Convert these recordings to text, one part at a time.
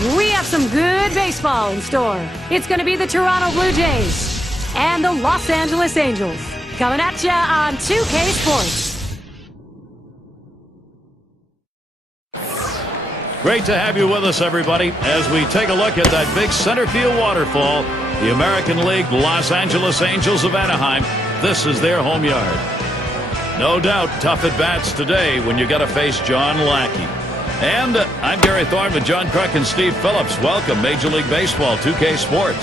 We have some good baseball in store. It's going to be the Toronto Blue Jays and the Los Angeles Angels coming at you on 2K Sports. Great to have you with us, everybody, as we take a look at that big center field waterfall. The American League Los Angeles Angels of Anaheim. This is their home yard. No doubt, tough at-bats today when you got to face John Lackey. And I'm Gary Thorne with John Kruk and Steve Phillips. Welcome, Major League Baseball, 2K Sports.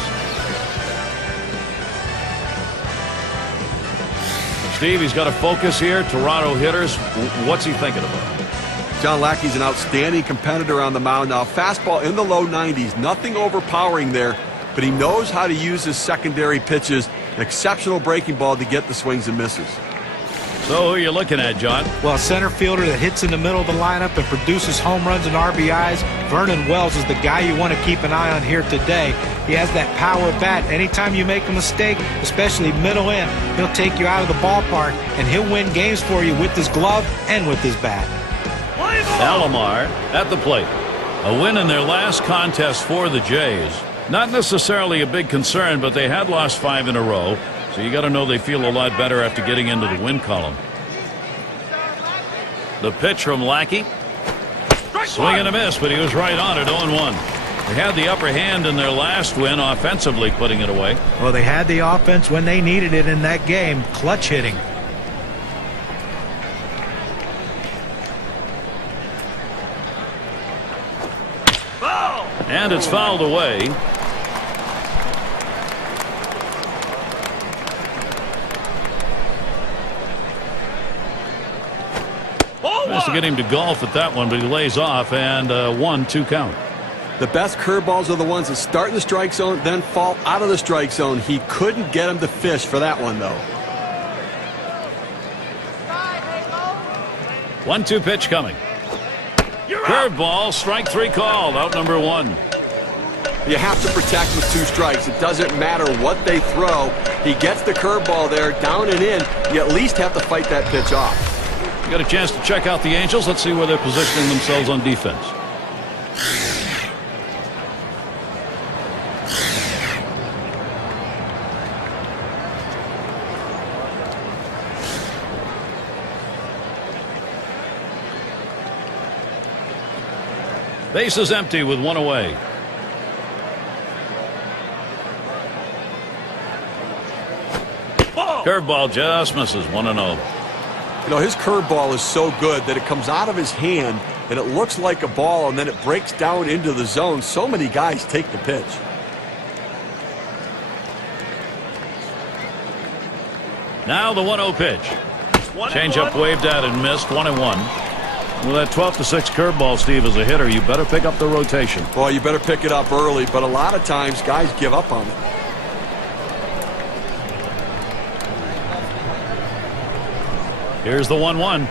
Steve, he's got to focus here. Toronto hitters, what's he thinking about? John Lackey's an outstanding competitor on the mound now. Fastball in the low 90s, nothing overpowering there, but he knows how to use his secondary pitches. An exceptional breaking ball to get the swings and misses. So who are you looking at, John? Well, a center fielder that hits in the middle of the lineup and produces home runs and RBIs. Vernon Wells is the guy you want to keep an eye on here today. He has that power bat. Anytime you make a mistake, especially middle in, he'll take you out of the ballpark, and he'll win games for you with his glove and with his bat. Alomar at the plate. A win in their last contest for the Jays. Not necessarily a big concern, but they had lost 5 in a row, so you got to know they feel a lot better after getting into the win column. The pitch from Lackey. Swing and a miss, but he was right on it, 0-1. They had the upper hand in their last win, offensively putting it away. Well, they had the offense when they needed it in that game. Clutch hitting. And it's fouled away. Nice to get him to golf at that one, but he lays off, and 1-2 count. The best curveballs are the ones that start in the strike zone, then fall out of the strike zone. He couldn't get him to fish for that one, though. 1-2 pitch coming. Curveball, strike 3 called, out number 1. You have to protect with 2 strikes. It doesn't matter what they throw. He gets the curveball there, down and in. You at least have to fight that pitch off. You got a chance to check out the Angels. Let's see where they're positioning themselves on defense. Base is empty with 1 away. Curveball just misses, 1-0. You know, his curveball is so good that it comes out of his hand and it looks like a ball, and then it breaks down into the zone. So many guys take the pitch. Now the 1-0 pitch. Changeup waved at and missed, 1-1. With that 12-6 curveball, Steve, as a hitter, you better pick up the rotation. Well, you better pick it up early, but a lot of times guys give up on it. Here's the 1-1.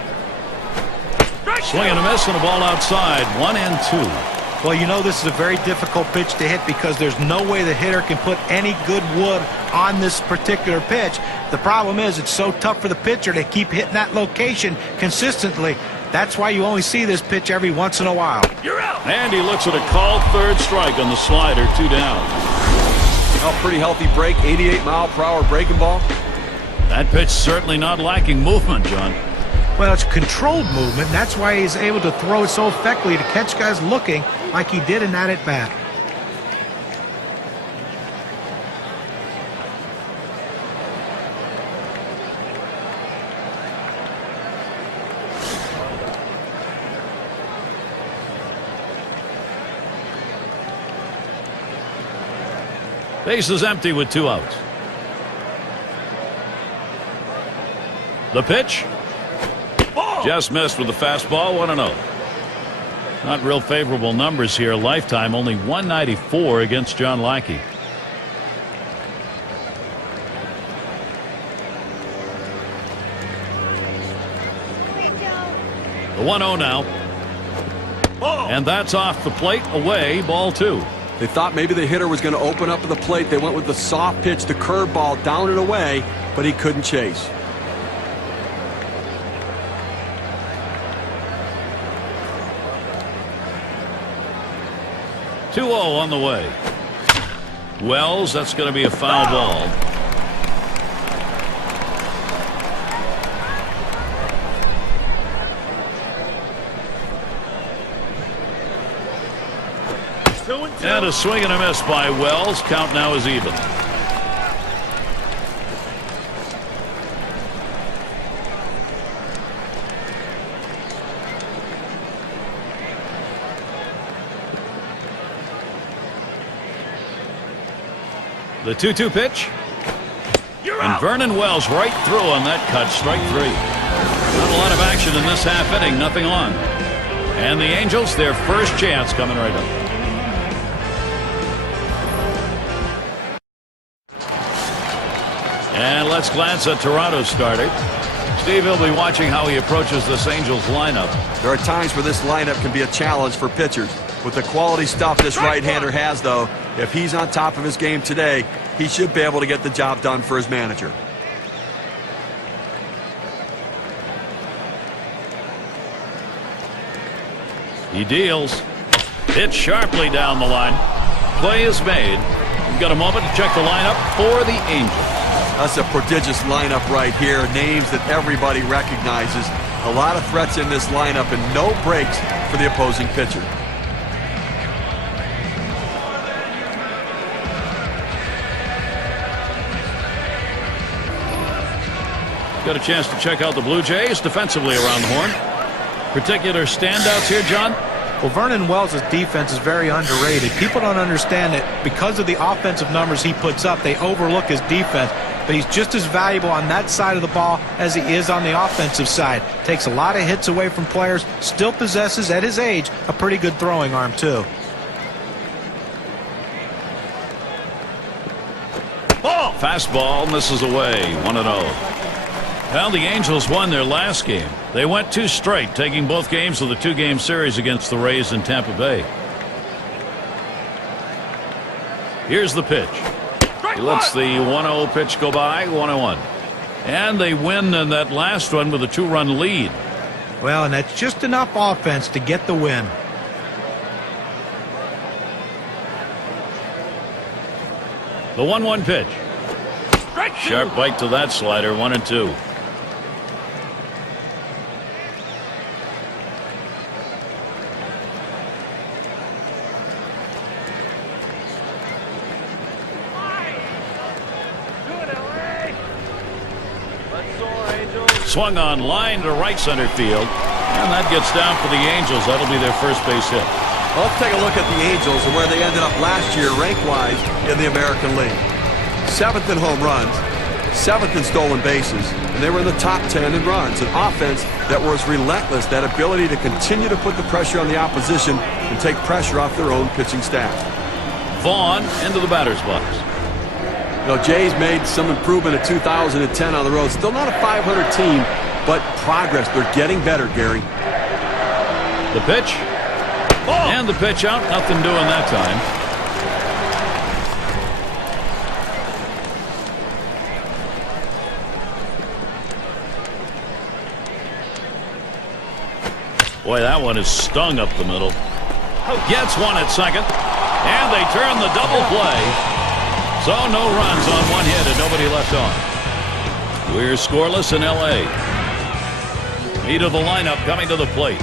Swing and a miss and a ball outside. 1-2. Well, you know this is a very difficult pitch to hit because there's no way the hitter can put any good wood on this particular pitch. The problem is it's so tough for the pitcher to keep hitting that location consistently. That's why you only see this pitch every once in a while. You're out. And he looks at a called third strike on the slider, 2 down. Oh, pretty healthy break, 88-mile-per-hour breaking ball. That pitch certainly not lacking movement, John. Well, it's controlled movement. That's why he's able to throw it so effectively to catch guys looking like he did in that at-bat. Base is empty with 2 outs. The pitch. Just missed with the fastball, 1-0. Not real favorable numbers here. Lifetime only 194 against John Lackey. The 1-0 now. And that's off the plate, away, ball 2. They thought maybe the hitter was going to open up at the plate. They went with the soft pitch, the curveball, down and away, but he couldn't chase. 2-0 on the way. Wells, that's going to be a foul ball. And a swing and a miss by Wells. Count now is even. The 2-2 pitch. And Vernon Wells right through on that cut. Strike three. Not a lot of action in this half inning. Nothing on. And the Angels, their first chance coming right up. And let's glance at Toronto's starter. Steve will be watching how he approaches this Angels lineup. There are times where this lineup can be a challenge for pitchers. With the quality stuff this right-hander has, though, if he's on top of his game today, he should be able to get the job done for his manager. He deals. Hit sharply down the line. Play is made. We've got a moment to check the lineup for the Angels. That's a prodigious lineup right here. Names that everybody recognizes. A lot of threats in this lineup and no breaks for the opposing pitcher. Got a chance to check out the Blue Jays defensively around the horn. Particular standouts here, John? Well, Vernon Wells' defense is very underrated. People don't understand that because of the offensive numbers he puts up, they overlook his defense. But he's just as valuable on that side of the ball as he is on the offensive side. Takes a lot of hits away from players. Still possesses, at his age, a pretty good throwing arm, too. Ball. Fastball misses away. 1-0. Well, the Angels won their last game. They went 2 straight, taking both games of the 2-game series against the Rays in Tampa Bay. Here's the pitch. He lets the 1-0 pitch go by. 1-1. And they win in that last one with a 2-run lead. Well, and that's just enough offense to get the win. The 1-1 pitch. Sharp bite to that slider. 1-2. Swung on line to right center field, and that gets down for the Angels. That'll be their first base hit. Well, let's take a look at the Angels and where they ended up last year rank-wise in the American League. 7th in home runs, 7th in stolen bases, and they were in the top 10 in runs. An offense that was relentless, that ability to continue to put the pressure on the opposition and take pressure off their own pitching staff. Vaughn into the batter's box. You know, Jays made some improvement in 2010 on the road. Still not a 500 team, but progress. They're getting better, Gary. The pitch. Oh. And the pitch out. Nothing doing that time. Boy, that one is stung up the middle. Gets one at second. And they turn the double play. So no runs on one hit and nobody left on. We're scoreless in L.A. Meat of the lineup coming to the plate.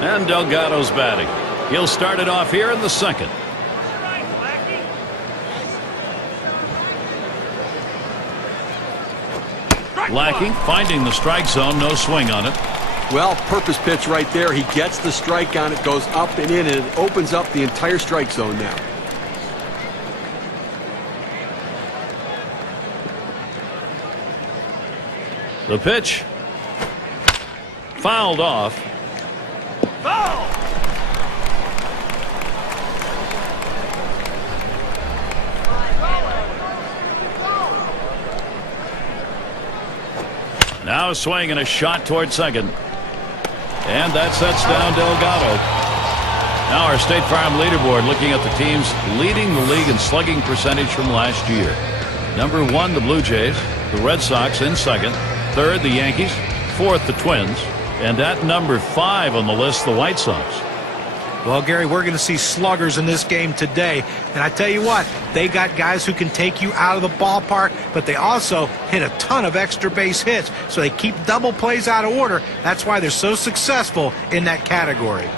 And Delgado's batting. He'll start it off here in the second. Lackey finding the strike zone. No swing on it. Well, purpose pitch right there. He gets the strike on it, goes up and in, and it opens up the entire strike zone now. The pitch. Fouled off. Foul! Now a swing and a shot toward second. And that sets down Delgado. Now our State Farm leaderboard looking at the teams leading the league in slugging percentage from last year. Number 1, the Blue Jays. The Red Sox in second. Third, the Yankees. Fourth, the Twins. And at number 5 on the list, the White Sox. Well, Gary, we're going to see sluggers in this game today. And I tell you what, they got guys who can take you out of the ballpark, but they also hit a ton of extra base hits. So they keep double plays out of order. That's why they're so successful in that category.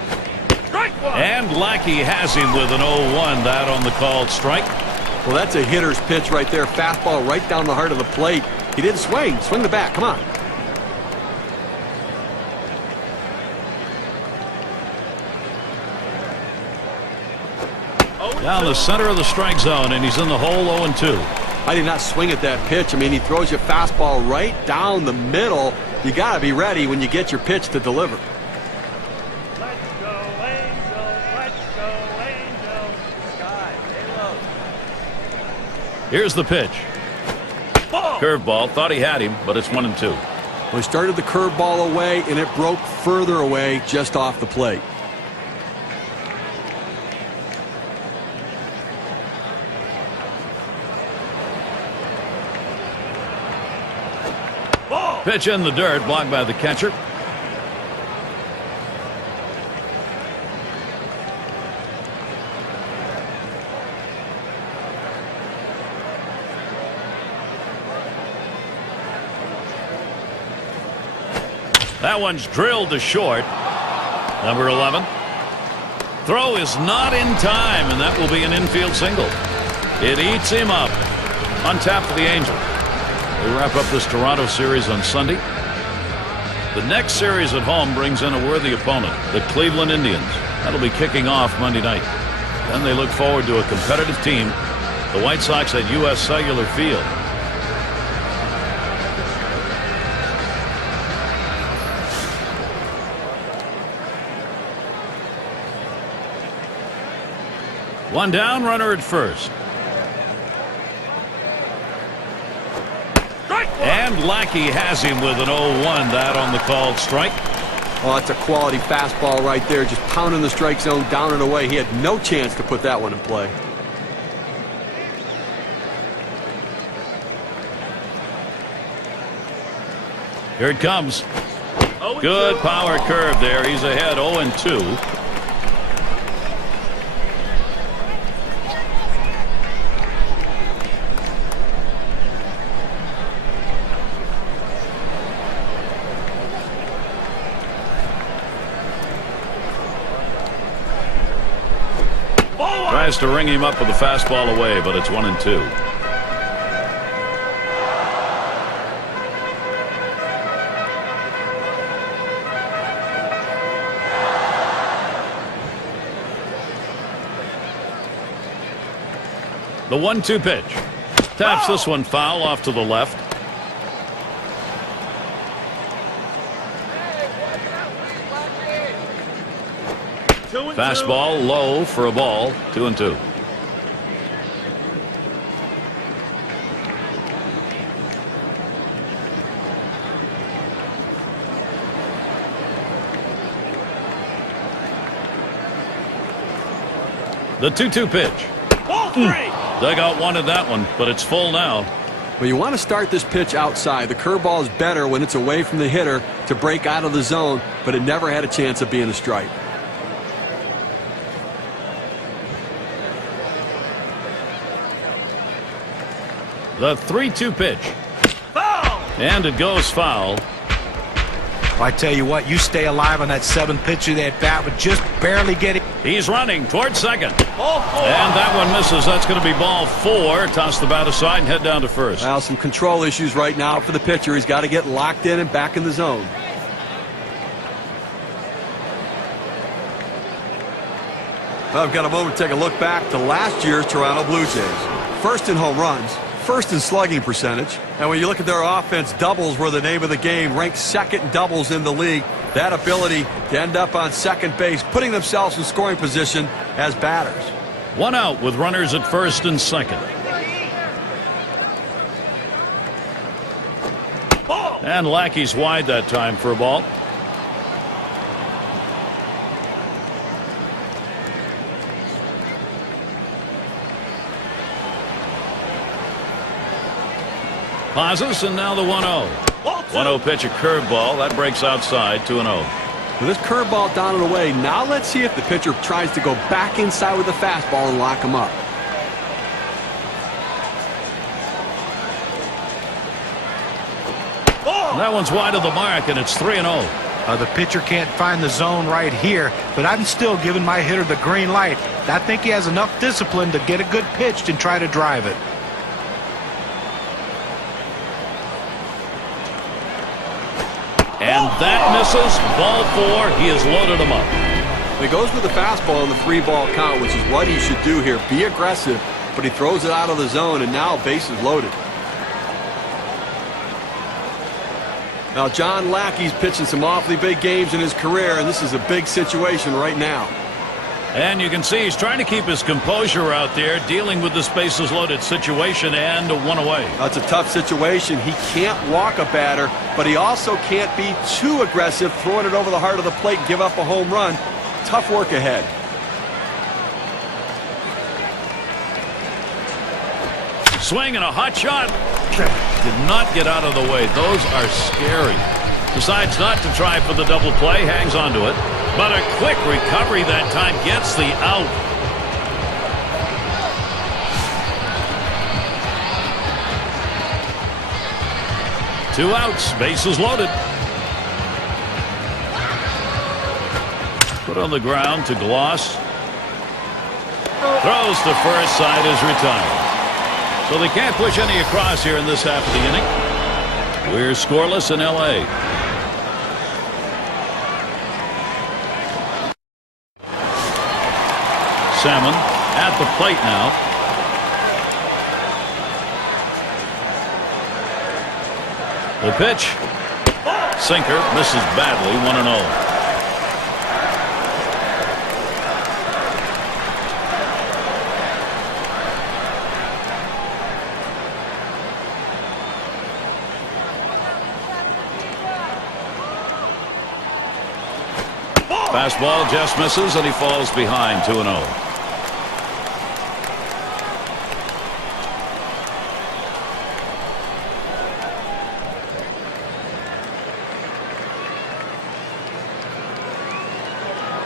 And Lackey has him with an 0-1. That on the called strike. Well, that's a hitter's pitch right there. Fastball right down the heart of the plate. He didn't swing. Swing the bat. Come on. Down the center of the strike zone, and he's in the hole 0-2. I did not swing at that pitch. I mean, he throws your fastball right down the middle. You got to be ready when you get your pitch to deliver. Let's go, Angels. Let's go, Angels. Sky, Halo. Here's the pitch. Curveball. Thought he had him, but it's 1-2. Well, he started the curveball away, and it broke further away just off the plate. Pitch in the dirt, blocked by the catcher. That one's drilled to short. Number 11. Throw is not in time, and that will be an infield single. It eats him up. On tap for the Angels. We wrap up this Toronto series on Sunday. The next series at home brings in a worthy opponent, the Cleveland Indians. That'll be kicking off Monday night. Then they look forward to a competitive team, the White Sox at U.S. Cellular Field. One down, runner at first. And Lackey has him with an 0-1. That on the called strike. Oh, that's a quality fastball right there. Just pounding the strike zone down and away. He had no chance to put that one in play. Here it comes. Good power curve there. He's ahead 0-2. Tries to ring him up with a fastball away, but it's 1-2. The 1-2 pitch. Taps this one foul off to the left. Fastball low for a ball. 2-2. The 2-2 pitch. Dugout wanted that one, but it's full now. Well, you want to start this pitch outside. The curveball is better when it's away from the hitter to break out of the zone, but it never had a chance of being a strike. The 3-2 pitch. Foul! And it goes foul. Well, I tell you what, you stay alive on that 7th pitch of that bat with just barely getting. He's running towards second. And that one misses. That's going to be ball 4. Toss the bat aside and head down to first. Well, some control issues right now for the pitcher. He's got to get locked in and back in the zone. Well, I've got a moment to take a look back to last year's Toronto Blue Jays. First in home runs, first in slugging percentage. And when you look at their offense, doubles were the name of the game, ranked second in doubles in the league. That ability to end up on second base, putting themselves in scoring position as batters. One out with runners at first and second. And Lackey's wide that time for a ball. Pauses, and now the 1-0. 1-0 pitch, a curveball. That breaks outside, 2-0. With this curveball down and away, now let's see if the pitcher tries to go back inside with the fastball and lock him up. That one's wide of the mark, and it's 3-0. The pitcher can't find the zone right here, but I'm still giving my hitter the green light. I think he has enough discipline to get a good pitch and try to drive it. And that misses. Ball 4. He has loaded him up. He goes with the fastball on the 3-ball count, which is what he should do here. Be aggressive, but he throws it out of the zone, and now bases loaded. Now, John Lackey's pitching some awfully big games in his career, and this is a big situation right now. And you can see he's trying to keep his composure out there, dealing with this bases loaded situation, and 1 away. That's a tough situation. He can't walk a batter, but he also can't be too aggressive, throwing it over the heart of the plate and give up a home run. Tough work ahead. Swing and a hot shot. Did not get out of the way. Those are scary. Decides not to try for the double play. Hangs on to it. But a quick recovery that time gets the out. Two outs. Bases loaded. Put on the ground to Gloss. Throws to first. Side is retired. So they can't push any across here in this half of the inning. We're scoreless in L.A. Salmon at the plate now. The pitch. Sinker misses badly, 1-0. Fastball just misses, and he falls behind, 2-0.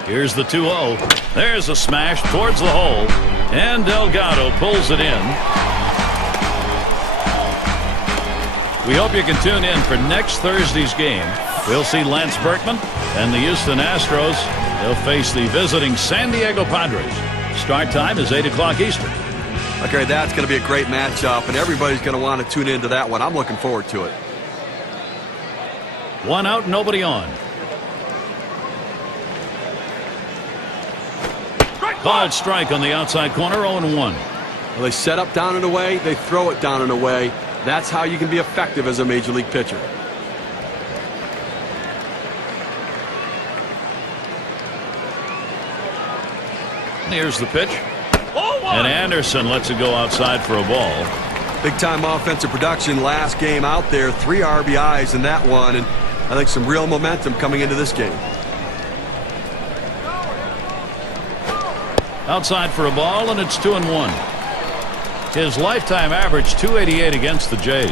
Here's the 2-0. There's a smash towards the hole, and Delgado pulls it in. We hope you can tune in for next Thursday's game. We'll see Lance Berkman and the Houston Astros. They'll face the visiting San Diego Padres. Start time is 8 o'clock Eastern. Okay, that's going to be a great matchup, and everybody's going to want to tune into that one. I'm looking forward to it. 1 out, nobody on. Called strike on the outside corner, 0-1. Well, they set up down and away, they throw it down and away. That's how you can be effective as a major league pitcher. Here's the pitch. And Anderson lets it go outside for a ball. Big-time offensive production last game out there. 3 RBIs in that one, and I think some real momentum coming into this game. Outside for a ball, and it's 2-1. His lifetime average, 288 against the Jays.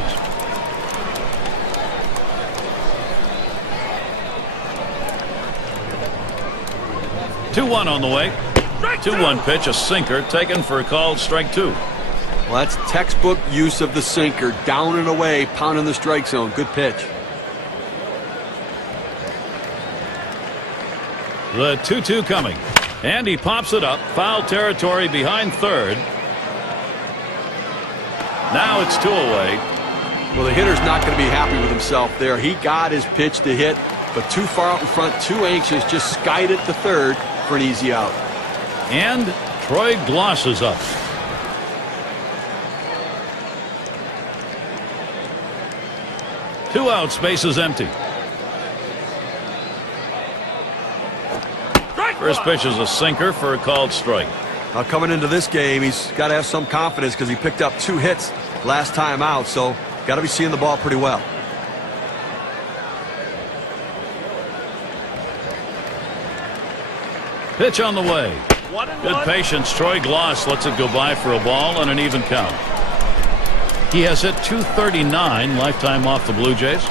Two-1 on the way. 2-1 pitch, a sinker, taken for a called strike 2. Well, that's textbook use of the sinker. Down and away, pounding the strike zone. Good pitch. The 2-2 coming. And he pops it up. Foul territory behind third. Now it's 2 away. Well, the hitter's not going to be happy with himself there. He got his pitch to hit, but too far out in front, too anxious, just skied it to third for an easy out. And Troy Gloss is up. Two outs, bases empty. First pitch is a sinker for a called strike. Now coming into this game, he's got to have some confidence because he picked up 2 hits last time out, so got to be seeing the ball pretty well. Pitch on the way. Good patience. Troy Gloss lets it go by for a ball and an even count. He has hit .239 lifetime off the Blue Jays.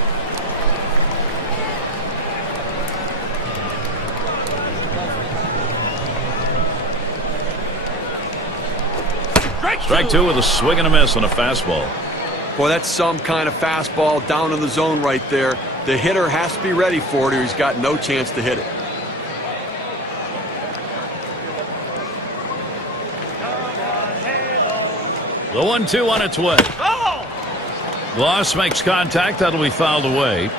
Strike two with a swing and a miss on a fastball. Boy, that's some kind of fastball down in the zone right there. The hitter has to be ready for it or he's got no chance to hit it. The 1-2 on its way. Gloss makes contact. That'll be fouled away.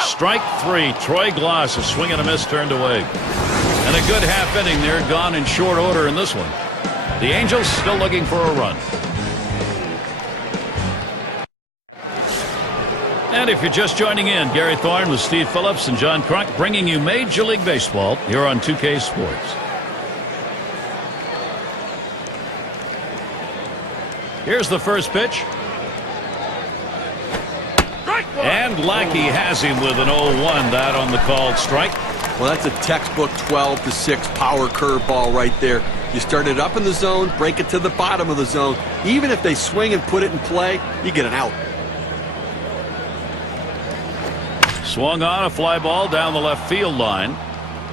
Strike three. Troy Gloss, a swing and a miss turned away. And a good half inning there, gone in short order in this one. The Angels still looking for a run. And if you're just joining in, Gary Thorne with Steve Phillips and John Crunk bringing you Major League Baseball here on 2K Sports. Here's the first pitch. And Lackey has him with an 0-1. That on the called strike. Well, that's a textbook 12-6 power curveball right there. You start it up in the zone, break it to the bottom of the zone. Even if they swing and put it in play, you get an out. Swung on a fly ball down the left field line.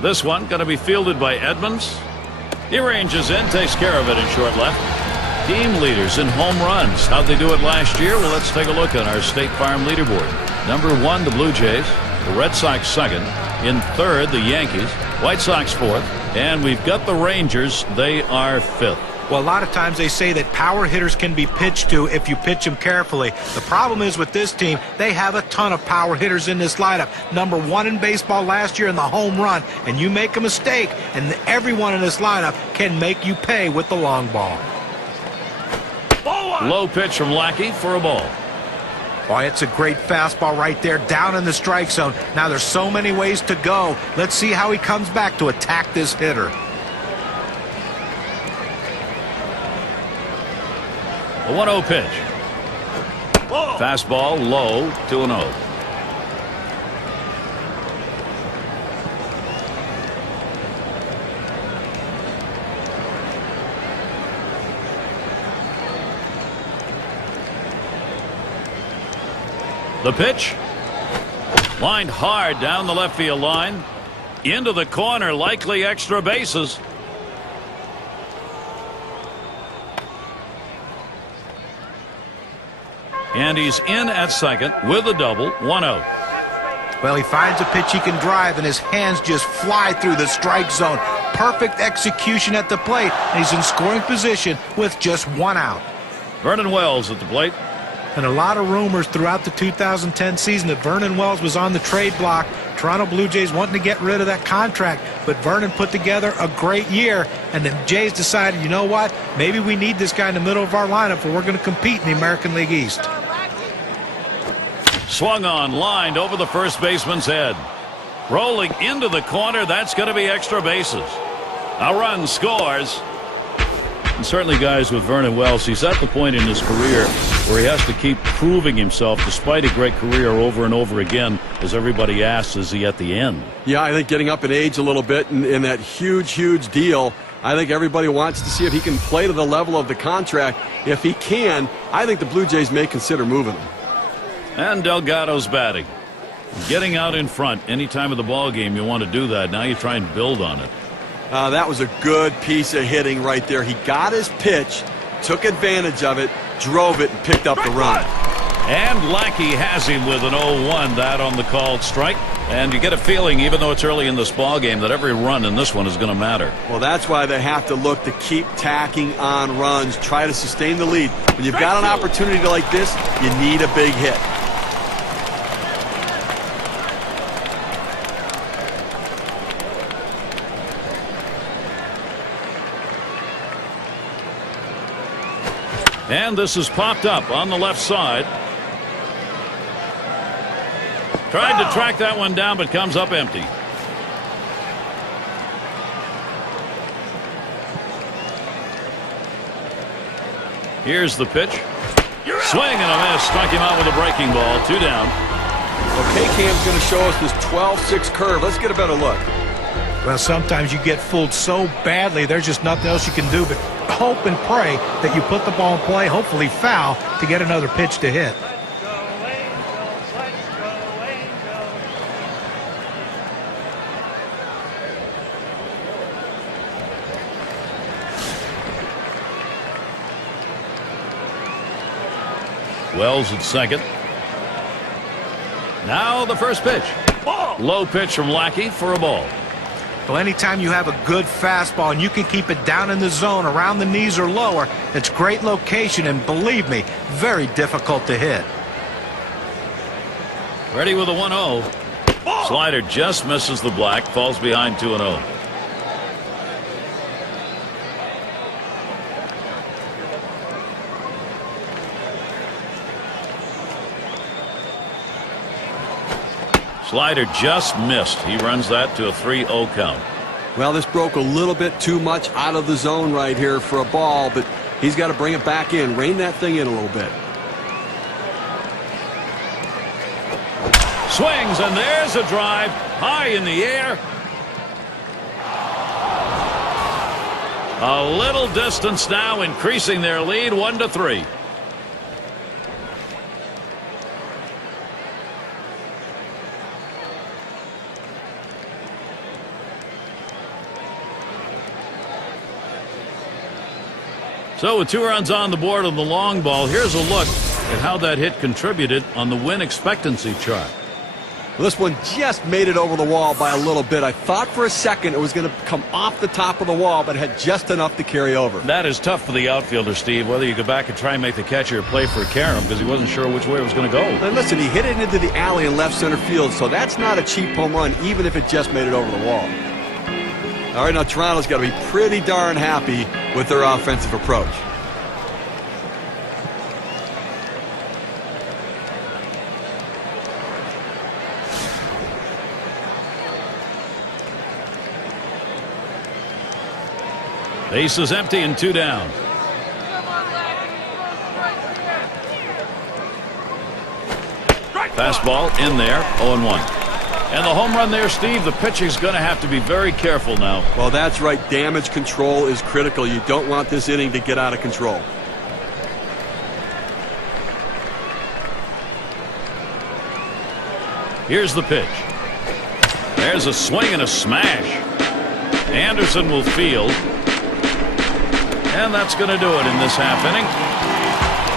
This one going to be fielded by Edmonds. He ranges in, takes care of it in short left. Team leaders in home runs. How'd they do it last year? Well, let's take a look at our State Farm leaderboard. Number one, the Blue Jays. The Red Sox second. In third, the Yankees. White Sox fourth. And we've got the Rangers. They are fifth. Well, a lot of times they say that power hitters can be pitched to if you pitch them carefully. The problem is with this team, they have a ton of power hitters in this lineup. Number one in baseball last year in the home run. And you make a mistake, and everyone in this lineup can make you pay with the long ball. Low pitch from Lackey for a ball. Boy, it's a great fastball right there down in the strike zone. Now there's so many ways to go. Let's see how he comes back to attack this hitter. A 1-0 pitch. Fastball low, 2-0. The pitch. Lined hard down the left field line. Into the corner, likely extra bases. And he's in at second with a double, 1-0. Well, he finds a pitch he can drive, and his hands just fly through the strike zone. Perfect execution at the plate, and he's in scoring position with just one out. Vernon Wells at the plate. And a lot of rumors throughout the 2010 season that Vernon Wells was on the trade block. Toronto Blue Jays wanting to get rid of that contract, but Vernon put together a great year, and the Jays decided, you know what, maybe we need this guy in the middle of our lineup or we're going to compete in the American League East. Swung on, lined over the first baseman's head. Rolling into the corner, that's going to be extra bases. A run scores. And certainly, guys, with Vernon Wells, he's at the point in his career where he has to keep proving himself despite a great career over and over again. As everybody asks, is he at the end? Yeah, I think getting up in age a little bit in that huge deal, I think everybody wants to see if he can play to the level of the contract. If he can, I think the Blue Jays may consider moving him. And Delgado's batting. Getting out in front any time of the ball game, you want to do that. Now you try and build on it. That was a good piece of hitting right there. He got his pitch, took advantage of it, drove it, and picked up the run. And Lackey has him with an 0-1. That on the called strike. And you get a feeling, even though it's early in this ball game, that every run in this one is going to matter. Well, that's why they have to look to keep tacking on runs, try to sustain the lead. When you've got an opportunity like this, you need a big hit. And this is popped up on the left side. Tried to track that one down, but comes up empty. Here's the pitch. Swing and a miss. Struck him out with a breaking ball. 2 down. Okay, Cam's going to show us this 12-6 curve. Let's get a better look. Well, sometimes you get fooled so badly, there's just nothing else you can do but hope and pray that you put the ball in play, hopefully foul, to get another pitch to hit. Wells at second. Now the first pitch. Low pitch from Lackey for a ball. Well, anytime you have a good fastball and you can keep it down in the zone around the knees or lower, it's great location and, believe me, very difficult to hit. Ready with a 1-0. Slider just misses the black, falls behind 2-0. Slider just missed. He runs that to a 3-0 count. Well, this broke a little bit too much out of the zone right here for a ball, but he's got to bring it back in, rein that thing in a little bit. Swings, and there's a drive high in the air. A little distance now, increasing their lead 1-3. So with 2 runs on the board on the long ball, here's a look at how that hit contributed on the win expectancy chart. Well, this one just made it over the wall by a little bit. I thought for a second it was going to come off the top of the wall, but it had just enough to carry over. That is tough for the outfielder, Steve, whether you go back and try and make the catcher play for a carom because he wasn't sure which way it was going to go. And listen, he hit it into the alley in left center field, so that's not a cheap home run, even if it just made it over the wall. All right, now Toronto's got to be pretty darn happy with their offensive approach. Base is empty and 2 down. Fastball in there, 0-1. And the home run there, Steve, the pitching's going to have to be very careful now. Well, that's right. Damage control is critical. You don't want this inning to get out of control. Here's the pitch. There's a swing and a smash. Anderson will field. And that's going to do it in this half inning.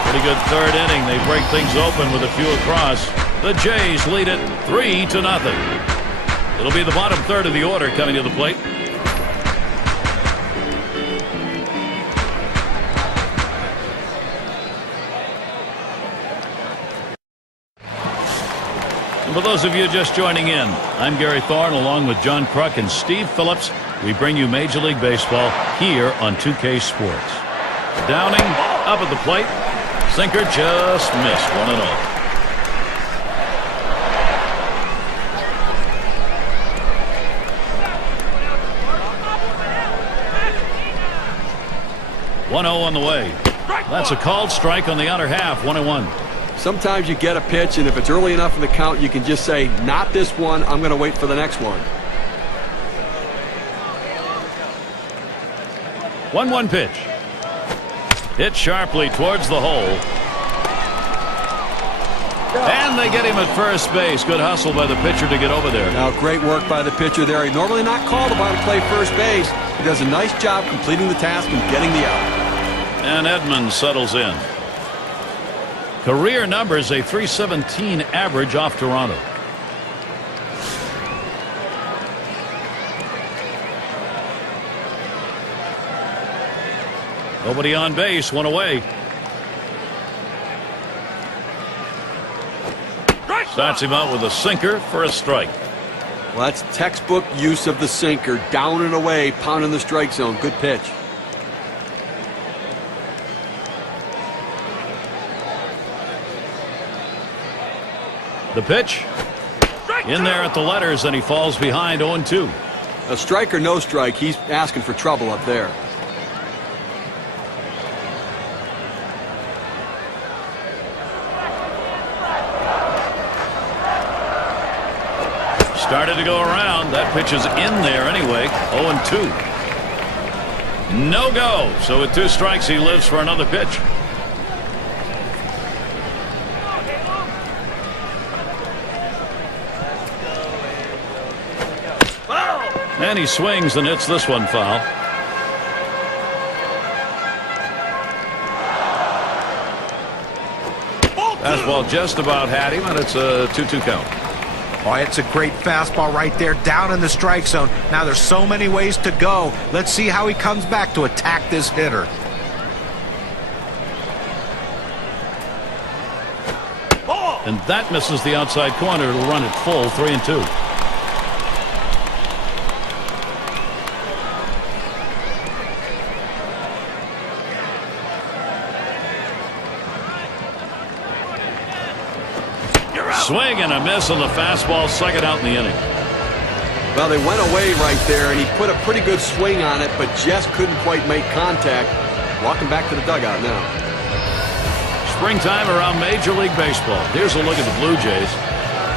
Pretty good third inning. They break things open with a few across. The Jays lead it 3-0. It'll be the bottom third of the order coming to the plate. And for those of you just joining in, I'm Gary Thorne along with John Kruk and Steve Phillips. We bring you Major League Baseball here on 2K Sports. Downing up at the plate. Sinker just missed 1-0. 1-0 on the way. That's a called strike on the outer half. 1-1. Sometimes you get a pitch, and if it's early enough in the count, you can just say, not this one, I'm going to wait for the next one. 1-1 pitch. Hit sharply towards the hole. And they get him at first base. Good hustle by the pitcher to get over there. Now, great work by the pitcher there. He's normally not called upon to play first base. He does a nice job completing the task and getting the out. And Edmonds settles in. Career numbers, a .317 average off Toronto. Nobody on base, one away. Starts him out with a sinker for a strike. Well, that's textbook use of the sinker. Down and away, pounding the strike zone. Good pitch. The pitch. In there at the letters, and he falls behind 0-2. A strike or no strike, he's asking for trouble up there. Started to go around. That pitch is in there anyway. 0-2. No go. So with 2 strikes, he lives for another pitch. And he swings and hits this one foul. Fastball just about had him, and it's a 2-2 count. Oh, it's a great fastball right there, down in the strike zone. Now there's so many ways to go. Let's see how he comes back to attack this hitter. And that misses the outside corner. It'll run it full, 3-2. Swing and a miss on the fastball, second out in the inning. Well, they went away right there, and he put a pretty good swing on it, but just couldn't quite make contact. Walking back to the dugout now. Springtime around Major League Baseball. Here's a look at the Blue Jays.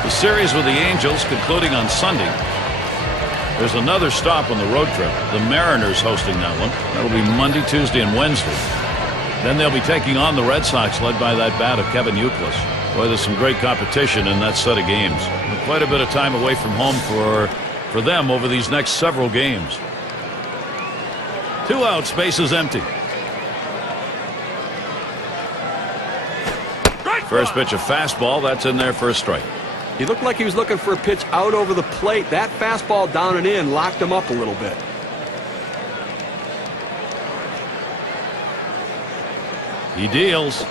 The series with the Angels concluding on Sunday. There's another stop on the road trip. The Mariners hosting that one. That'll be Monday, Tuesday, and Wednesday. Then they'll be taking on the Red Sox, led by that bat of Kevin Youkilis. Boy, there's some great competition in that set of games. Quite a bit of time away from home for them over these next several games. 2 outs, base is empty. First pitch, a fastball. That's in there for a strike. He looked like he was looking for a pitch out over the plate. That fastball down and in locked him up a little bit. He deals.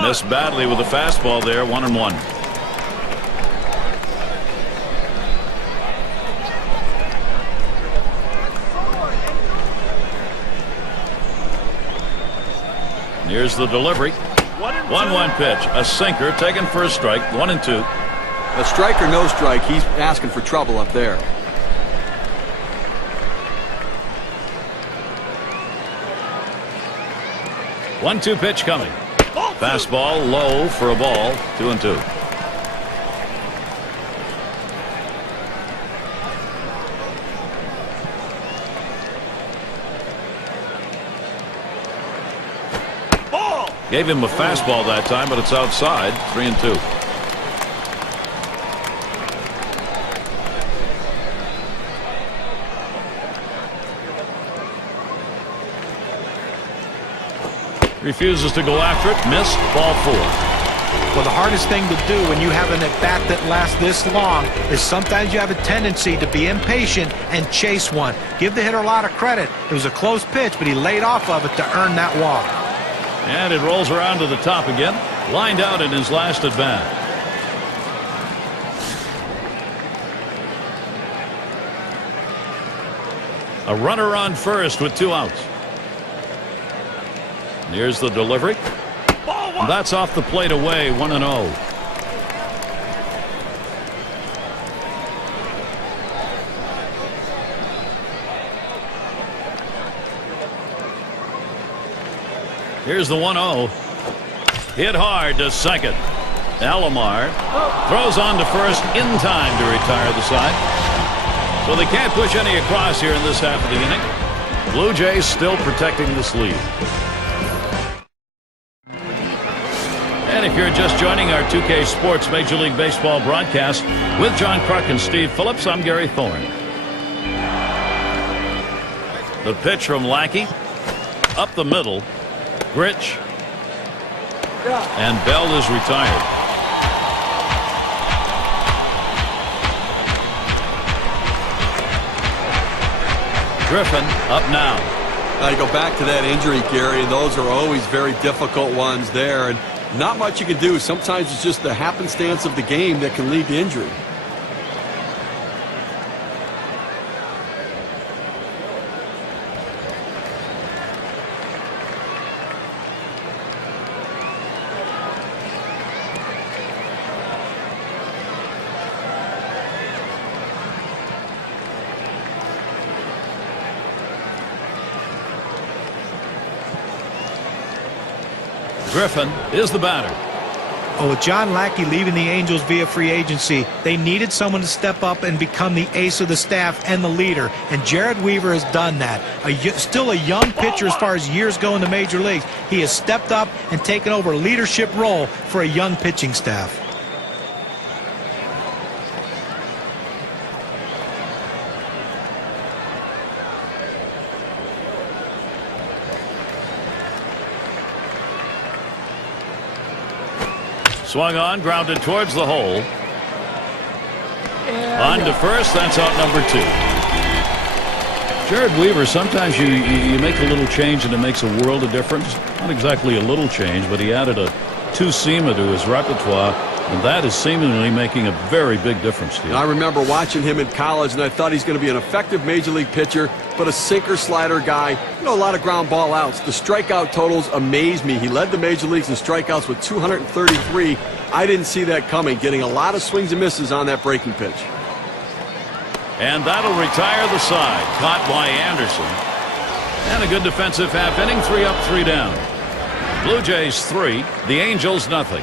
Missed badly with the fastball there, 1-1. Here's the delivery. 1-1 pitch. A sinker taken for a strike. 1-2. A strike or no strike, he's asking for trouble up there. One-two pitch coming. Fastball low for a ball. 2-2. Gave him a fastball that time, but it's outside. 3-2. Refuses to go after it. Missed. Ball 4. Well, the hardest thing to do when you have an at-bat that lasts this long is sometimes you have a tendency to be impatient and chase one. Give the hitter a lot of credit. It was a close pitch, but he laid off of it to earn that walk. And it rolls around to the top again. Lined out in his last at bat. A runner on first with 2 outs. Here's the delivery. That's off the plate away. 1-0. Here's the 1-0. Hit hard to second. Alomar throws on to first in time to retire the side. So they can't push any across here in this half of the inning. Blue Jays still protecting this lead. And if you're just joining our 2K Sports Major League Baseball broadcast with John Kruk and Steve Phillips, I'm Gary Thorne. The pitch from Lackey. Up the middle. Grich. And Bell is retired. Griffin up now. Now you go back to that injury, Gary, and those are always very difficult ones there. And not much you can do. Sometimes it's just the happenstance of the game that can lead to injury. Griffin is the batter. Oh, with John Lackey leaving the Angels via free agency, they needed someone to step up and become the ace of the staff and the leader. And Jared Weaver has done that. Still a young pitcher as far as years go in the major leagues. He has stepped up and taken over a leadership role for a young pitching staff. Swung on, grounded towards the hole. On to first, that's out number 2. Jared Weaver, sometimes you make a little change and it makes a world of difference. Not exactly a little change, but he added a two-seamer to his repertoire, and that is seemingly making a very big difference to you. I remember watching him in college, and I thought he's going to be an effective major league pitcher, but a sinker slider guy. You know, a lot of ground ball outs. The strikeout totals amaze me. He led the major leagues in strikeouts with 233. I didn't see that coming, getting a lot of swings and misses on that breaking pitch. And that'll retire the side. Caught by Anderson. And a good defensive half inning. 3 up, 3 down. Blue Jays 3, the Angels nothing.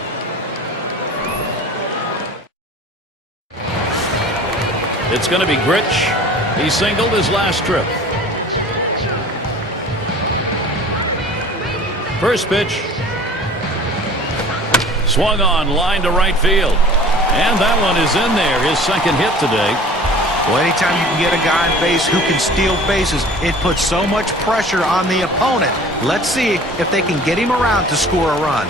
It's going to be Grich. He singled his last trip. First pitch. Swung on, line to right field. And that one is in there. His second hit today. Well, anytime you can get a guy on base who can steal bases, it puts so much pressure on the opponent. Let's see if they can get him around to score a run.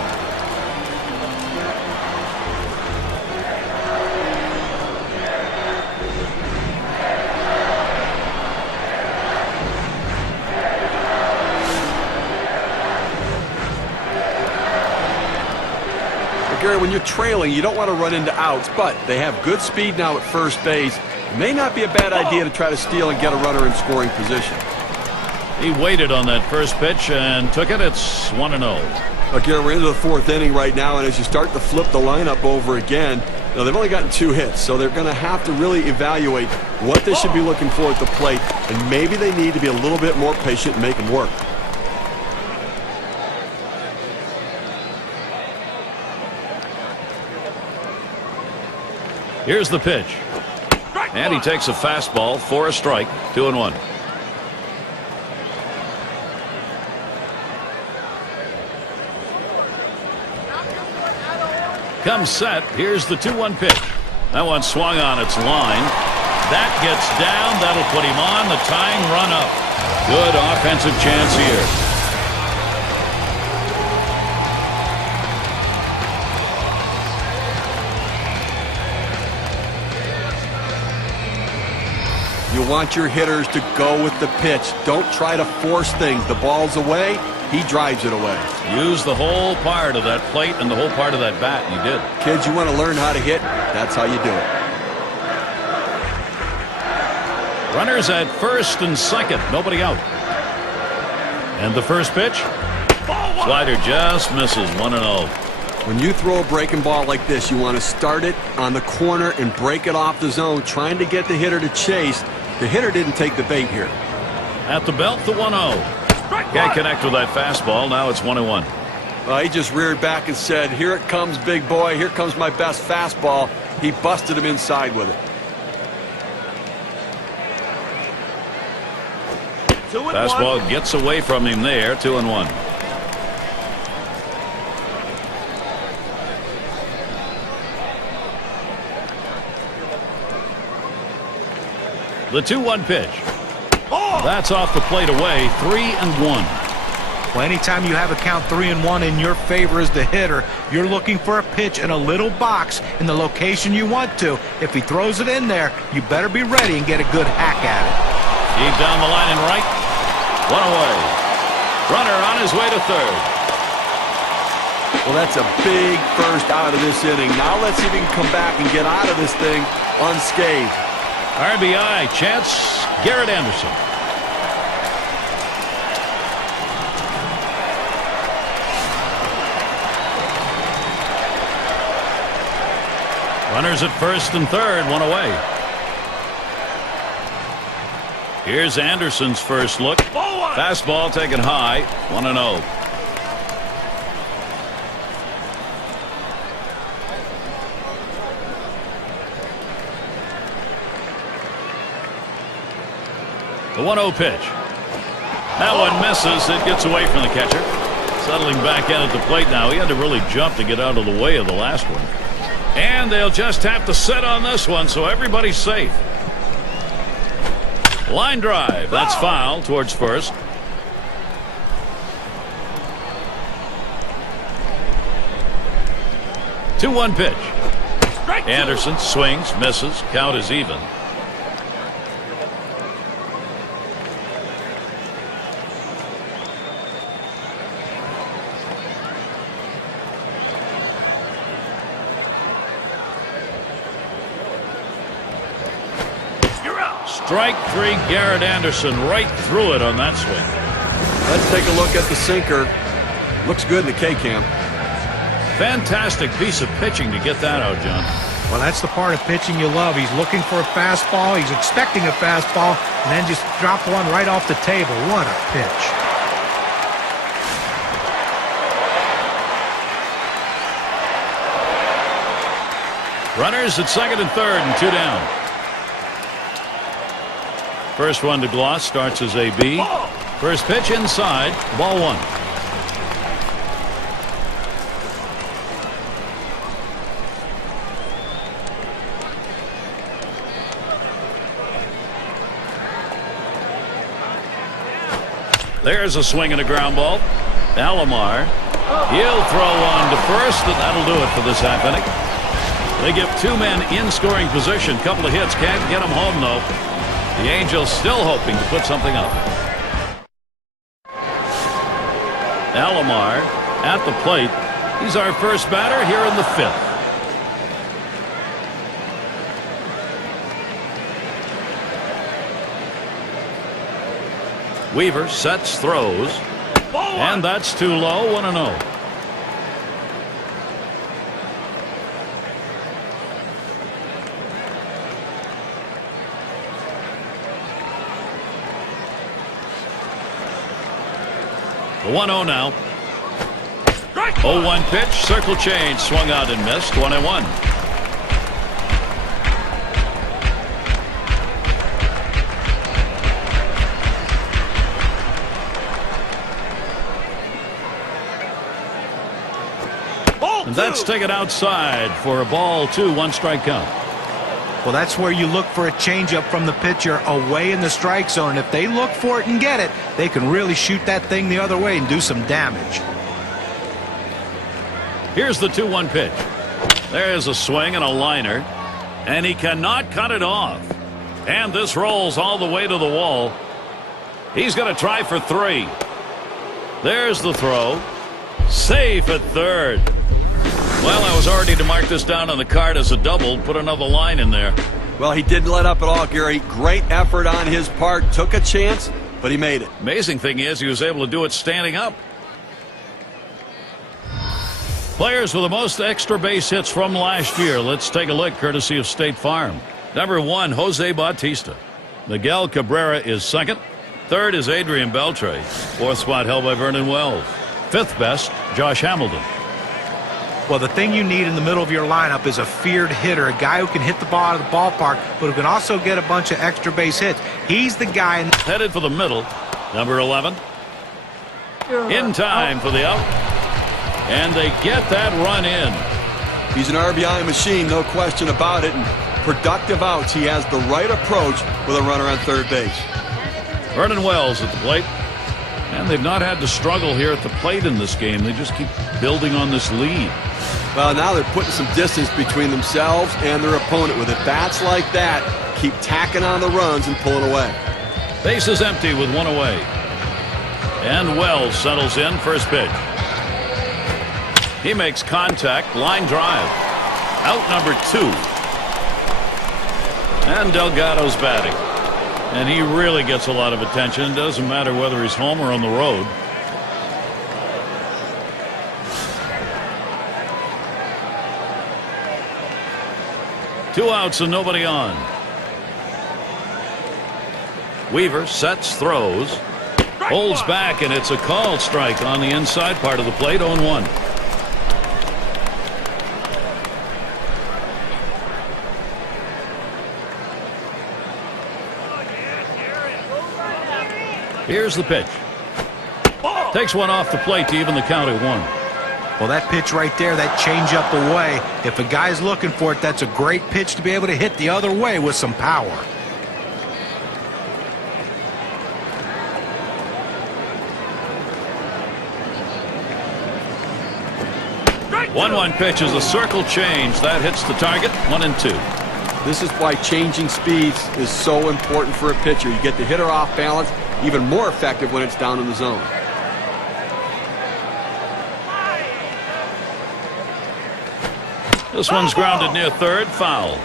Gary, when you're trailing, you don't want to run into outs, but they have good speed now at first base. It may not be a bad idea to try to steal and get a runner in scoring position. He waited on that first pitch and took it. It's 1-0. Gary, we're into the 4th inning right now, and as you start to flip the lineup over again, you know, they've only gotten 2 hits, so they're going to have to really evaluate what they should be looking for at the plate, and maybe they need to be a little bit more patient and make them work. Here's the pitch. And he takes a fastball for a strike. 2-1. Comes set. Here's the 2-1 pitch. That one swung on its line. That gets down. That'll put him on the tying run up. Good offensive chance here. You want your hitters to go with the pitch. Don't try to force things. The ball's away. He drives it away. Use the whole part of that plate and the whole part of that bat. You did. Kids, you want to learn how to hit? That's how you do it. Runners at first and second. Nobody out. And the first pitch. Slider just misses. 1-0. When you throw a breaking ball like this, you want to start it on the corner and break it off the zone, trying to get the hitter to chase. The hitter didn't take the bait here. At the belt, the 1-0. Can't connect with that fastball. Now it's 1-1. He just reared back and said, here it comes, big boy. Here comes my best fastball. He busted him inside with it. Fastball gets away from him there. 2-1. The 2-1 pitch. That's off the plate away. 3-1. Well, anytime you have a count 3-1 in your favor as the hitter, you're looking for a pitch in a little box in the location you want to. If he throws it in there, you better be ready and get a good hack at it. Deep down the line and right. One away. Runner on his way to third. Well, that's a big first out of this inning. Now let's see if he can come back and get out of this thing unscathed. RBI chance, Garrett Anderson. Runners at first and third, one away. Here's Anderson's first look. Fastball taken high, 1-0. The 1-0 pitch. That one misses. It gets away from the catcher. Settling back in at the plate now. He had to really jump to get out of the way of the last one. And they'll just have to set on this one, so everybody's safe. Line drive. That's foul towards first. 2-1 pitch. Anderson swings, misses. Count is even. Strike 3, Garrett Anderson right through it on that swing. Let's take a look at the sinker. Looks good in the K-cam. Fantastic piece of pitching to get that out, John. Well, that's the part of pitching you love. He's looking for a fastball. He's expecting a fastball, and then just drop one right off the table. What a pitch. Runners at second and third and 2 down. First one to Gloss starts as AB. First pitch inside, ball 1. There's a swing and a ground ball. Alomar. He'll throw one to first, and that'll do it for this half inning. They give 2 men in scoring position. Couple of hits, can't get them home though. The Angels still hoping to put something up. Alomar at the plate. He's our first batter here in the 5th. Weaver sets, throws, and that's too low. 1-0. The 1-0 now. 0-1 pitch, circle change, swung out and missed. 1-1. And that's taken outside for a ball 2, 1 strike count. Well, that's where you look for a changeup from the pitcher away in the strike zone. And if they look for it and get it, they can really shoot that thing the other way and do some damage. Here's the 2-1 pitch. There's a swing and a liner, and he cannot cut it off. And this rolls all the way to the wall. He's going to try for 3. There's the throw. Safe at third. Well, I was already to mark this down on the card as a double. Put another line in there. Well, he didn't let up at all, Gary. Great effort on his part. Took a chance, but he made it. Amazing thing is he was able to do it standing up. Players with the most extra base hits from last year. Let's take a look, courtesy of State Farm. Number 1, Jose Bautista. Miguel Cabrera is second. Third is Adrian Beltre. Fourth spot held by Vernon Wells. Fifth best, Josh Hamilton. Well, the thing you need in the middle of your lineup is a feared hitter, a guy who can hit the ball out of the ballpark, but who can also get a bunch of extra base hits. He's the guy. Headed for the middle, number 11. In time for the out. And they get that run in. He's an RBI machine, no question about it. And productive outs. He has the right approach with a runner on third base. Vernon Wells at the plate. And they've not had to struggle here at the plate in this game. They just keep building on this lead. Well, now they're putting some distance between themselves and their opponent. With at-bats like that, keep tacking on the runs and pulling away. Base is empty with 1 away. And Wells settles in, first pitch. He makes contact, line drive. Out number 2. And Delgado's batting. And he really gets a lot of attention. It doesn't matter whether he's home or on the road. Two outs and nobody on. Weaver sets, throws, holds back, and it's a called strike on the inside part of the plate. 0-1. Here's the pitch. Takes one off the plate to even the count at 1. Well, that pitch right there, that changeup away, if a guy's looking for it, that's a great pitch to be able to hit the other way with some power. 1-1 pitch is a circle change. That hits the target. 1-2. This is why changing speeds is so important for a pitcher. You get the hitter off balance, even more effective when it's down in the zone. This one's grounded near third. Foul.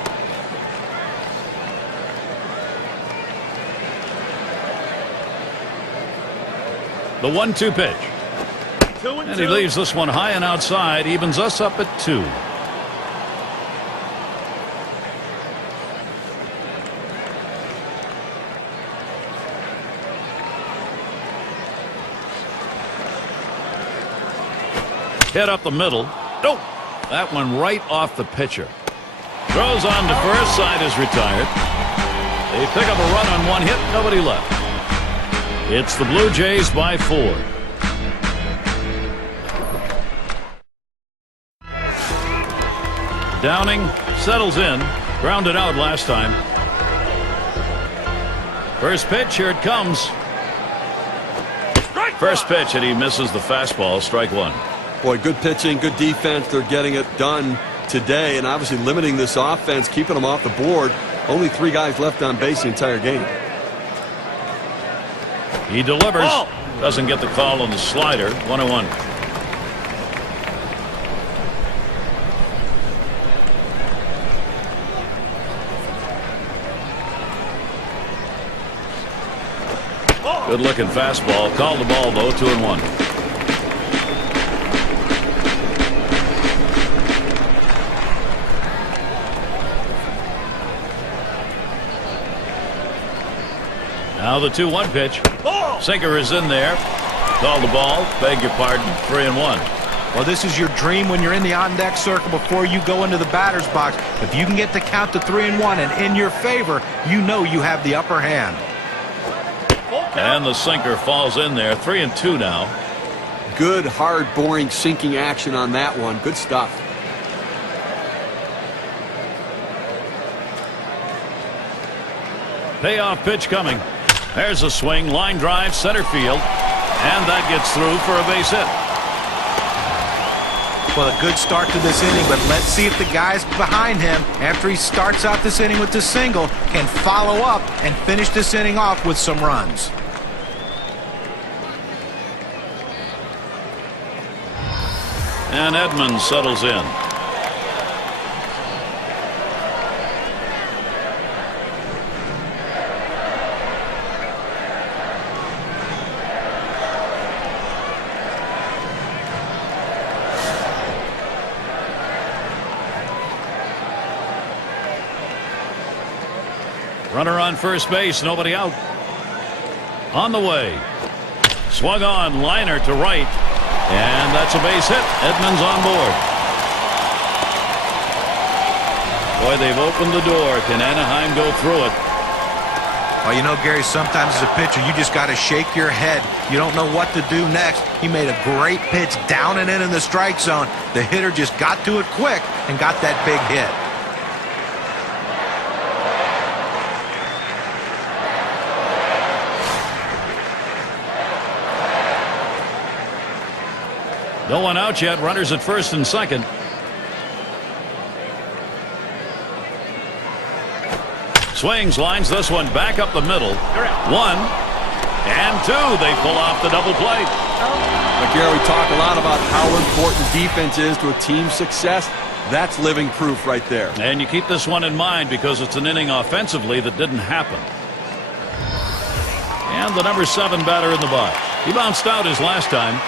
The 1-2 pitch. And he leaves this one high and outside, evens us up at 2. Hit up the middle. Nope. That one right off the pitcher. Throws on to first. Side is retired. They pick up a run on one hit. Nobody left. It's the Blue Jays by 4. Downing settles in. Grounded out last time. First pitch. Here it comes. First pitch, and he misses the fastball. Strike 1. Boy, good pitching, good defense. They're getting it done today, and obviously limiting this offense, keeping them off the board. Only 3 guys left on base the entire game. He delivers. Doesn't get the call on the slider. 1-1. Good looking fastball. Called the ball though. 2-1. Now the 2-1 pitch. Sinker is in there. Call the ball. Beg your pardon. 3-1. Well, this is your dream when you're in the on-deck circle before you go into the batter's box. If you can get the count to 3-1 and in your favor, you know you have the upper hand. And the sinker falls in there. 3-2 now. Good, hard, boring, sinking action on that one. Good stuff. Payoff pitch coming. There's a swing. Line drive. Center field. And that gets through for a base hit. Well, a good start to this inning, but let's see if the guys behind him, after he starts out this inning with the single, can follow up and finish this inning off with some runs. And Edmonds settles in. Runner on first base, nobody out. On the way. Swung on, liner to right. And that's a base hit. Edmonds on board. Boy, they've opened the door. Can Anaheim go through it? Well, you know, Gary, sometimes as a pitcher, you just got to shake your head. You don't know what to do next. He made a great pitch down and in the strike zone. The hitter just got to it quick and got that big hit. No one out yet. Runners at first and second. Swings, lines this one back up the middle. 1 and 2. They pull off the double play. But Gary, we talk a lot about how important defense is to a team's success. That's living proof right there. And you keep this one in mind because it's an inning offensively that didn't happen. And the number 7 batter in the box. He bounced out his last time.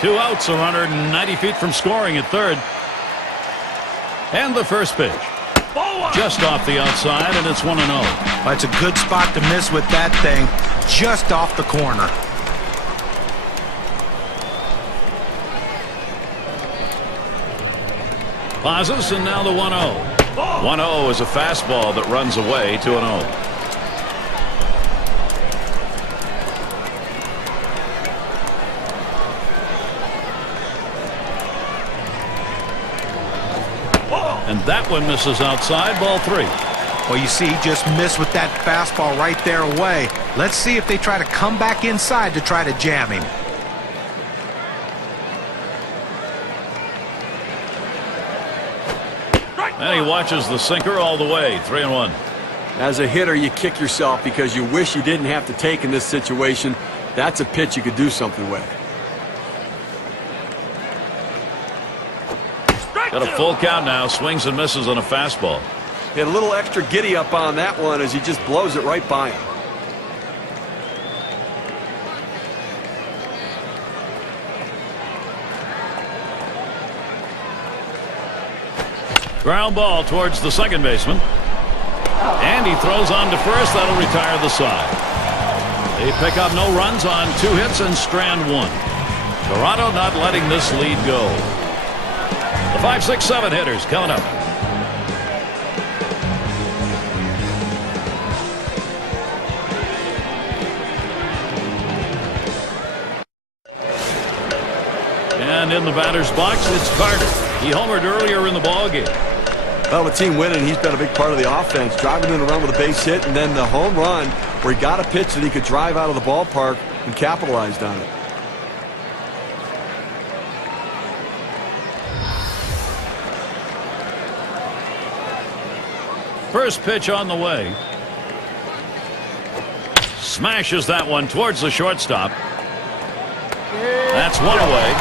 Two outs, 190 feet from scoring at third. And the first pitch. Just off the outside, and it's 1-0. That's a good spot to miss with that thing. Just off the corner. Pauses, and now the 1-0. 1-0 is a fastball that runs away. 2-0. And that one misses outside. Ball 3. Well, you see, he just missed with that fastball right there away. Let's see if they try to come back inside to try to jam him. And he watches the sinker all the way. 3-1. As a hitter, you kick yourself because you wish you didn't have to take in this situation. That's a pitch you could do something with. Got a full count now. Swings and misses on a fastball. He had a little extra giddy up on that one as he just blows it right by him. Ground ball towards the second baseman. And he throws on to first. That'll retire the side. They pick up no runs on 2 hits and strand 1. Toronto not letting this lead go. The 5, 6, 7 hitters coming up. And in the batter's box, it's Carter. He homered earlier in the ballgame. Well, with team winning, he's been a big part of the offense, driving in a run with a base hit, and then the home run where he got a pitch that he could drive out of the ballpark and capitalized on it. First pitch on the way. Smashes that one towards the shortstop. That's one away.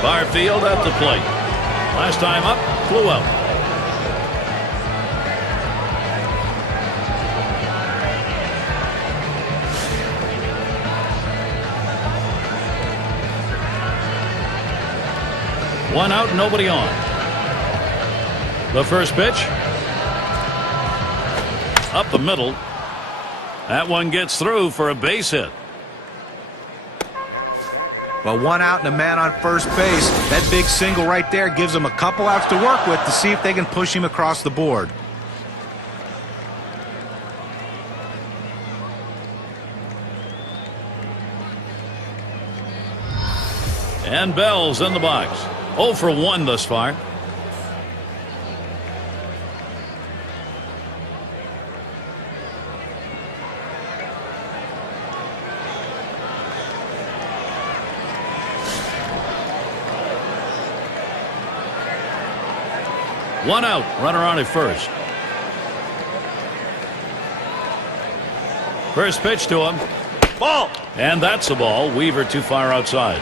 Far field at the plate. Last time up, flew out. One out, nobody on. The first pitch. Up the middle. That one gets through for a base hit. Well, 1 out and a man on first base. That big single right there gives them a couple outs to work with to see if they can push him across the board. And Bell's in the box. 0 for 1 thus far. One out, runner on at first. First pitch to him. Ball! And that's a ball. Weaver too far outside.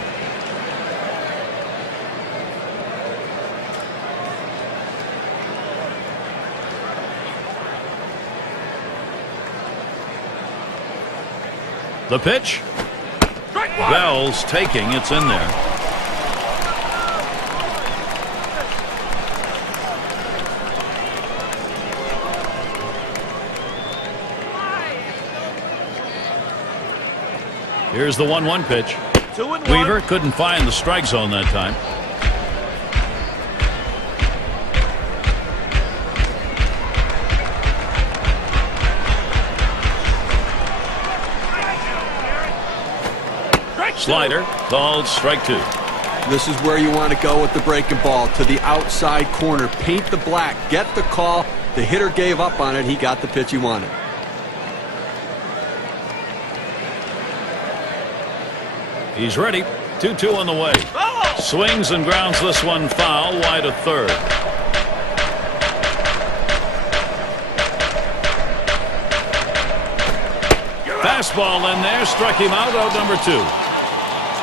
The pitch. Bell's taking. It's in there. Here's the 1-1 pitch. 2-1. Weaver couldn't find the strike zone that time. Slider called strike 2. This is where you want to go with the breaking ball, to the outside corner. Paint the black. Get the call. The hitter gave up on it. He got the pitch he wanted. He's ready. 2-2 on the way. Swings and grounds this one foul wide of third. Fastball in there. Struck him out number 2.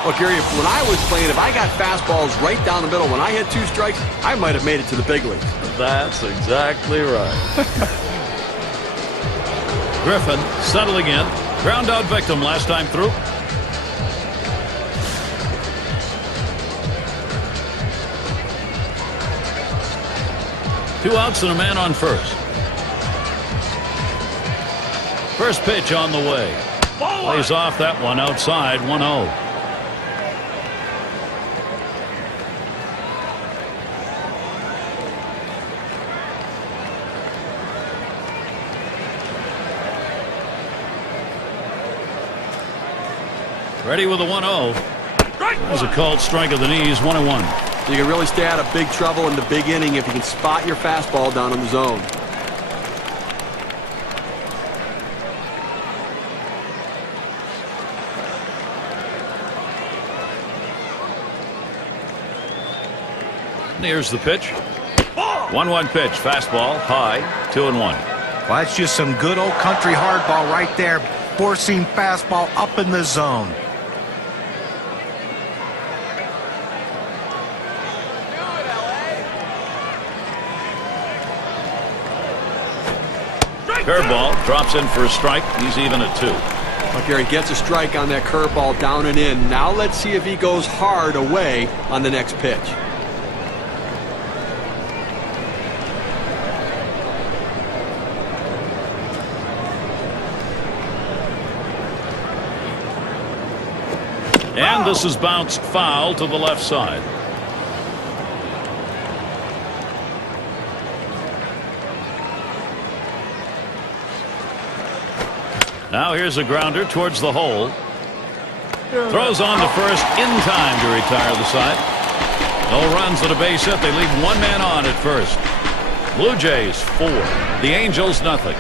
Well, Gary, when I was playing, if I got fastballs right down the middle, when I had 2 strikes, I might have made it to the big leagues. That's exactly right. Griffin settling in. Ground out victim last time through. Two outs and a man on first. First pitch on the way. Plays off that one outside. 1-0. Ready with a 1-0. There's a called strike of the knees, 1-1. You can really stay out of big trouble in the big inning if you can spot your fastball down in the zone. Here's the pitch. 1-1 pitch, fastball, high, 2-1. Well, that's just some good old country hardball right there. Four-seam fastball up in the zone. Curveball drops in for a strike. He's even at 2. Look here, he gets a strike on that curveball down and in. Now let's see if he goes hard away on the next pitch. And this is bounced foul to the left side. Now here's a grounder towards the hole. Throws on to first in time to retire the side. No runs at a base hit. They leave one man on at first. Blue Jays 4. The Angels nothing.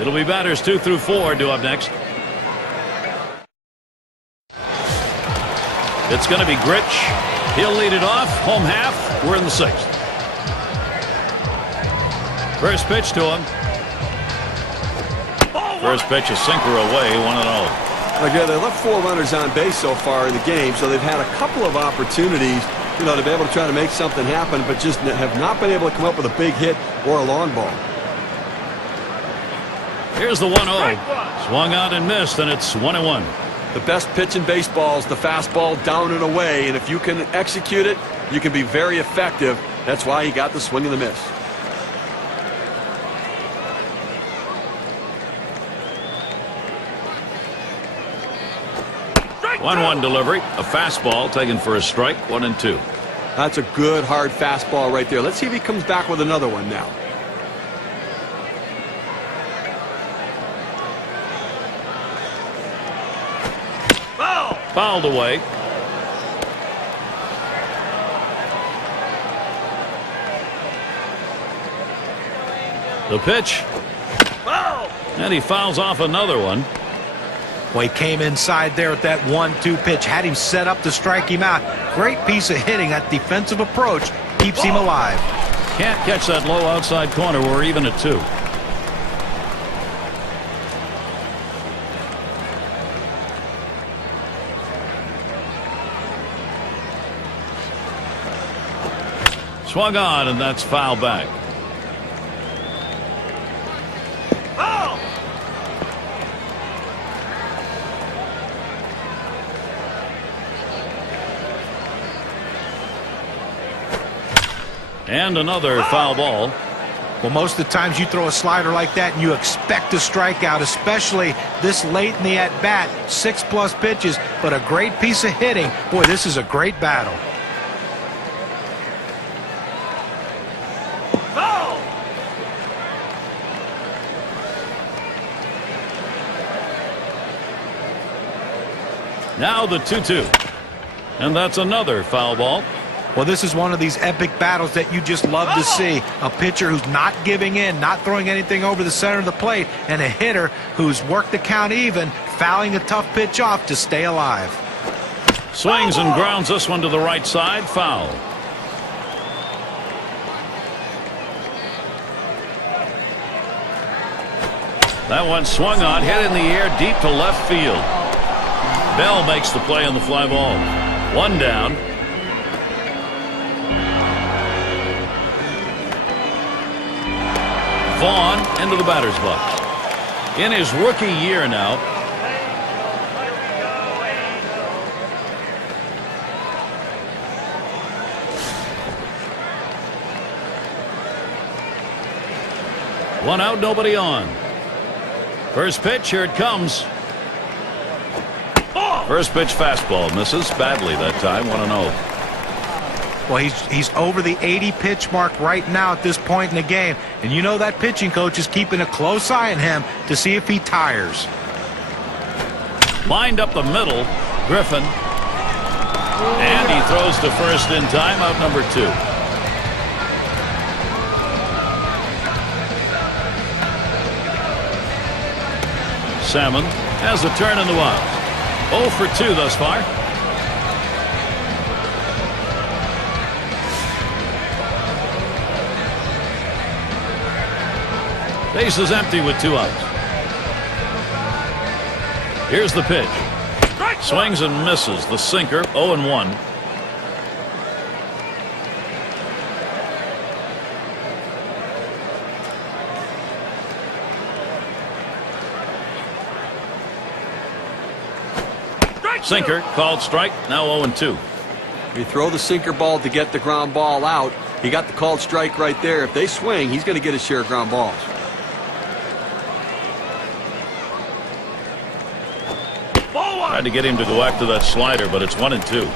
It'll be batters 2 through 4 due up next. It's going to be Grich. He'll lead it off. Home half. We're in the 6th. First pitch to him. First pitch, a sinker away, 1-0. Okay, they left 4 runners on base so far in the game, so they've had a couple of opportunities, to be able to try to make something happen, but just have not been able to come up with a big hit or a long ball. Here's the 1-0. Swung out and missed, and it's 1-1. The best pitch in baseball is the fastball down and away, and if you can execute it, you can be very effective. That's why he got the swing and the miss. 1-1 delivery. A fastball taken for a strike. 1-2. That's a good hard fastball right there. Let's see if he comes back with another one now. Fouled away. The pitch. And he fouls off another one. Well, he came inside there with that 1-2 pitch. Had him set up to strike him out. Great piece of hitting. That defensive approach keeps him alive. Can't catch that low outside corner. We're even at 2. Swung on, and that's foul back. And another foul ball. Well, most of the times you throw a slider like that and you expect a strikeout, especially this late in the at-bat. 6+ pitches, but a great piece of hitting. Boy, this is a great battle. Now the 2-2. And that's another foul ball. Well, this is one of these epic battles that you just love to see. A pitcher who's not giving in, not throwing anything over the center of the plate, and a hitter who's worked the count even, fouling a tough pitch off to stay alive. Swings and grounds this one to the right side. Foul. That one swung on, hit in the air deep to left field. Bell makes the play on the fly ball. One down. Vaughn into the batter's box. In his rookie year now. One out, nobody on. First pitch, here it comes. First pitch fastball misses badly that time. 1-0. Well, he's over the 80 pitch mark right now at this point in the game, and you know that pitching coach is keeping a close eye on him to see if he tires. Lined up the middle. Griffin And he throws to first in time, out number 2. Salmon has a turn in the wild. 0 for 2 thus far. Base is empty with 2 outs. Here's the pitch. Swings and misses. The sinker, 0-1. Sinker called strike. Now 0-2. You throw the sinker ball to get the ground ball out. He got the called strike right there. If they swing, he's going to get his share of ground balls. Tried to get him to go after that slider, but it's 1-2.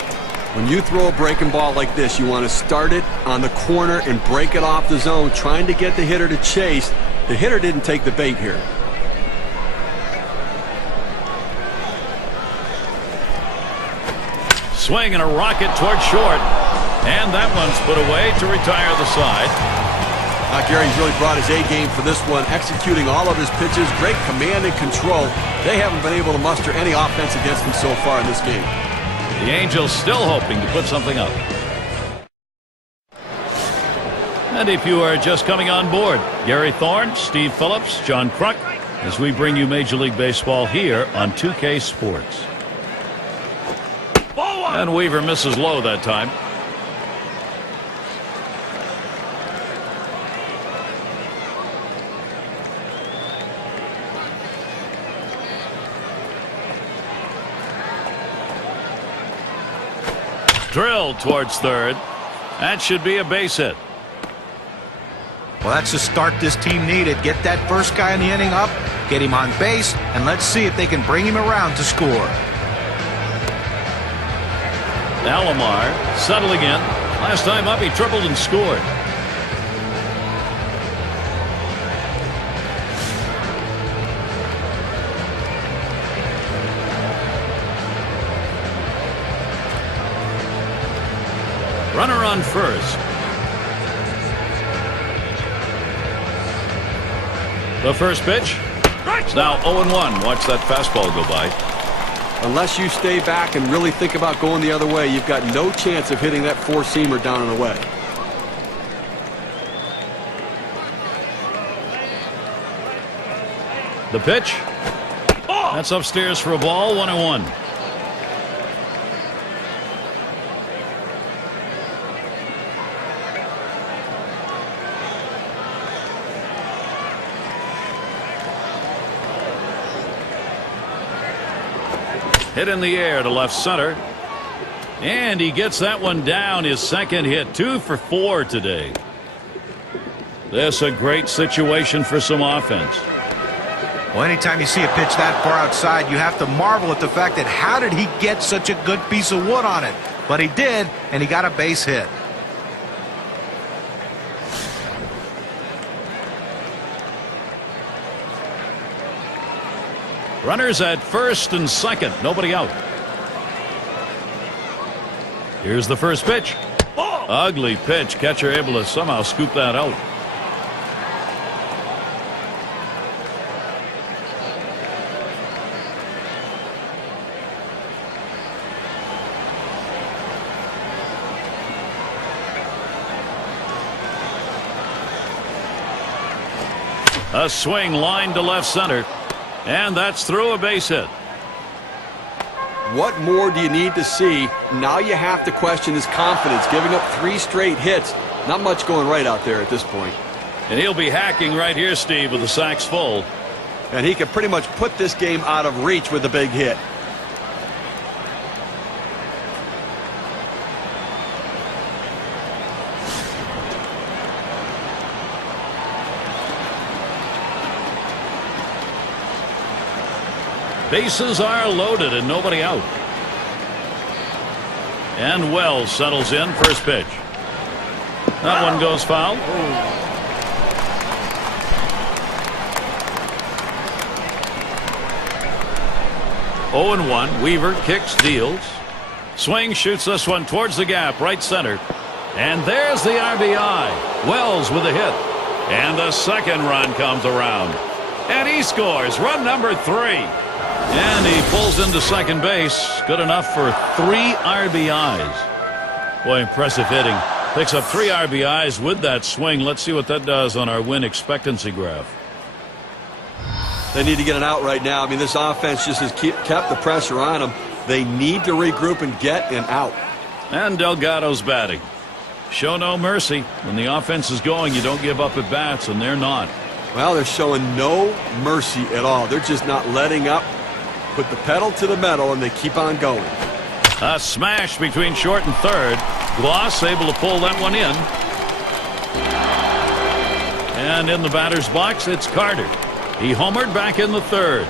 When you throw a breaking ball like this, you want to start it on the corner and break it off the zone, trying to get the hitter to chase. The hitter didn't take the bait here. Swing and a rocket toward short. And that one's put away to retire the side. Gary's really brought his A game for this one, executing all of his pitches. Great command and control. They haven't been able to muster any offense against him so far in this game. The Angels still hoping to put something up. And if you are just coming on board, Gary Thorne, Steve Phillips, John Kruk, as we bring you Major League Baseball here on 2K Sports. And Weaver misses low that time. Drilled towards third. That should be a base hit. Well, that's the start this team needed. Get that first guy in the inning up, get him on base, and let's see if they can bring him around to score. Alomar settling in. Last time up, he tripled and scored. Runner on first. The first pitch. It's now 0-1. Watch that fastball go by. Unless you stay back and really think about going the other way, you've got no chance of hitting that four-seamer down and away. The pitch. That's upstairs for a ball. 1-1. Hit in the air to left center. And he gets that one down. His second hit. 2 for 4 today. This a great situation for some offense. Well, anytime you see a pitch that far outside, you have to marvel at the fact that how did he get such a good piece of wood on it? But he did, and he got a base hit. Runners at first and second. Nobody out. Here's the first pitch. Ugly pitch. Catcher able to somehow scoop that out. A swing line to left center. And that's through a base hit. What more do you need to see? Now you have to question his confidence. Giving up 3 straight hits. Not much going right out there at this point. And he'll be hacking right here, Steve, with the sacks full. And he can pretty much put this game out of reach with a big hit. Bases are loaded and nobody out. And Wells settles in. First pitch. That one goes foul. 0-1. Weaver kicks, deals. Swing shoots this one towards the gap, right center. And there's the RBI. Wells with a hit. And the second run comes around. And he scores run number 3. And he pulls into second base. Good enough for 3 RBIs. Boy, impressive hitting. Picks up 3 RBIs with that swing. Let's see what that does on our win expectancy graph. They need to get an out right now. I mean, this offense just has kept the pressure on them. They need to regroup and get an out. And Delgado's batting. Show no mercy. When the offense is going, you don't give up at bats, and they're not. Well, they're showing no mercy at all. They're just not letting up. Put the pedal to the metal, and they keep on going. A smash between short and third. Gloss able to pull that one in. And in the batter's box, it's Carter. He homered back in the third.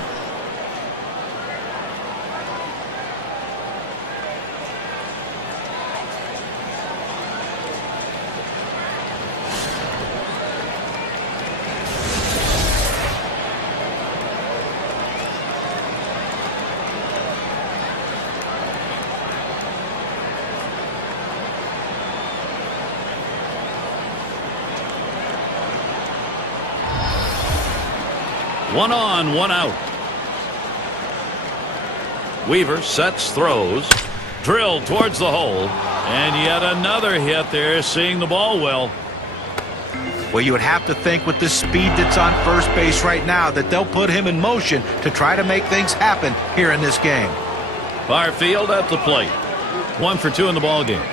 One on, one out. Weaver sets, throws, drilled towards the hole, and yet another hit there, seeing the ball well. Well, you would have to think with the speed that's on first base right now that they'll put him in motion to try to make things happen here in this game. Far field at the plate. 1 for 2 in the ball game.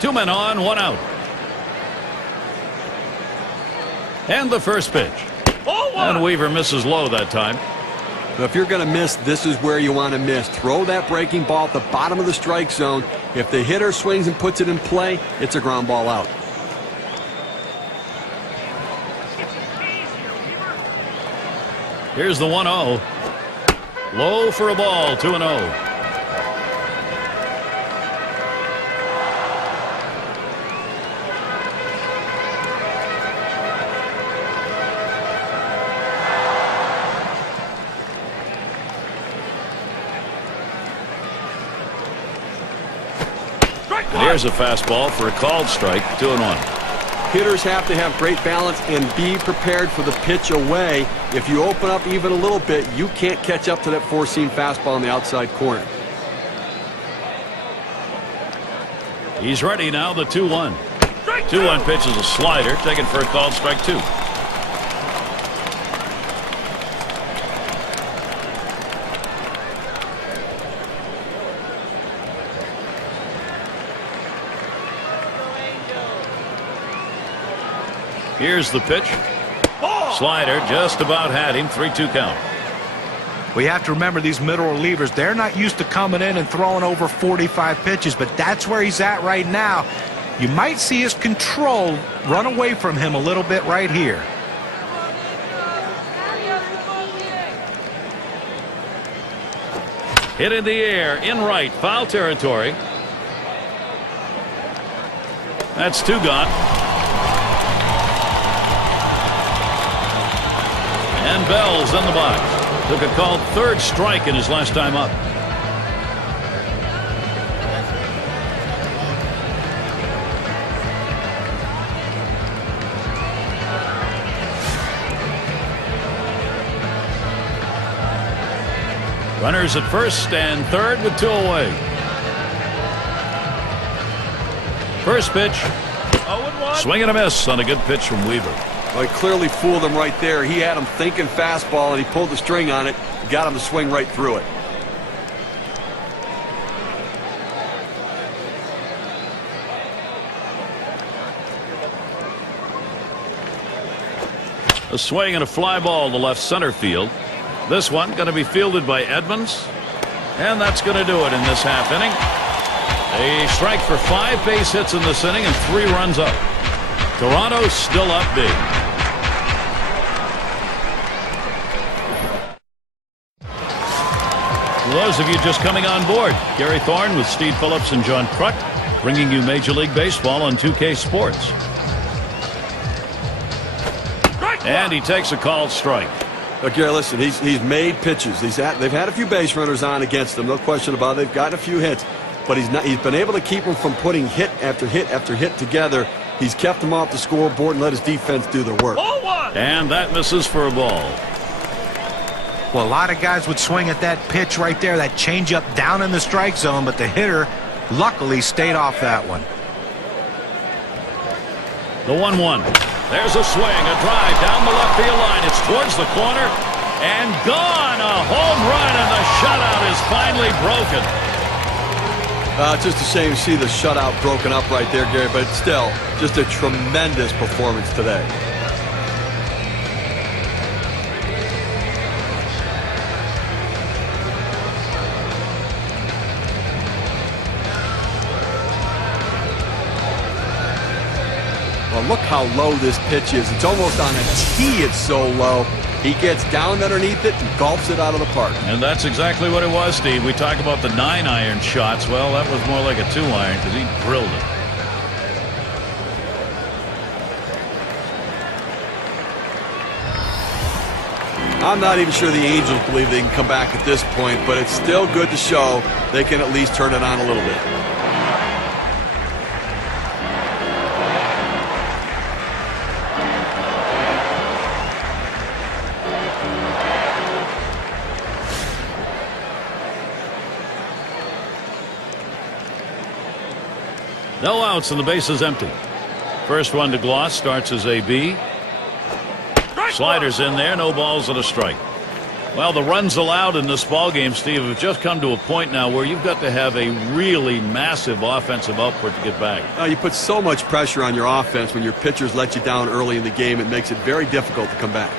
Two men on, one out. And the first pitch. And Weaver misses low that time. Now, if you're going to miss, this is where you want to miss. Throw that breaking ball at the bottom of the strike zone. If the hitter swings and puts it in play, it's a ground ball out. Here's the 1-0. Low for a ball, 2-0. Here's a fastball for a called strike, 2-1. Hitters have to have great balance and be prepared for the pitch away. If you open up even a little bit, you can't catch up to that four-seam fastball in the outside corner. He's ready now, the 2-1. 2-1 pitch is a slider, taken for a called strike 2. Here's the pitch. Slider just about had him. 3-2 count. We have to remember these middle relievers, they're not used to coming in and throwing over 45 pitches, but that's where he's at right now. You might see his control run away from him a little bit right here. Hit in the air, in right, foul territory. That's 2 gone. And Bell's in the box. Took a called third strike in his last time up. Runners at first and third with 2 away. First pitch. 0-1. Swing and a miss on a good pitch from Weaver. Well, he clearly fooled him right there. He had him thinking fastball, and he pulled the string on it. Got him to swing right through it. A swing and a fly ball to left center field. This one going to be fielded by Edmonds. And that's going to do it in this half inning. A strike for 5 base hits in this inning and 3 runs up. Toronto still up big. For those of you just coming on board, Gary Thorne with Steve Phillips and John Kruk. bringing you Major League Baseball on 2K Sports. And he takes a called strike. Look, Gary, listen, he's made pitches. They've had a few base runners on against him, no question about it. They've gotten a few hits, but he's been able to keep them from putting hit after hit after hit together. He's kept them off the scoreboard and let his defense do their work. And that misses for a ball. Well, a lot of guys would swing at that pitch right there, that changeup down in the strike zone, but the hitter luckily stayed off that one. The 1-1. There's a swing, a drive down the left field line. It's towards the corner and gone. A home run, and the shutout is finally broken. Just a shame to see the shutout broken up right there, Gary, but still, just a tremendous performance today. Well, look how low this pitch is. It's almost on a tee. It's so low. He gets down underneath it and golfs it out of the park. And that's exactly what it was, Steve. We talk about the 9-iron shots. Well, that was more like a 2-iron because he drilled it. I'm not even sure the Angels believe they can come back at this point, but it's still good to show they can at least turn it on a little bit. No outs and the base is empty. First one to Gloss starts as a B. Sliders in there, no balls and a strike. Well, the runs allowed in this ball game, Steve, have just come to a point now where you've got to have a really massive offensive output to get back. You put so much pressure on your offense when your pitchers let you down early in the game. It makes it very difficult to come back.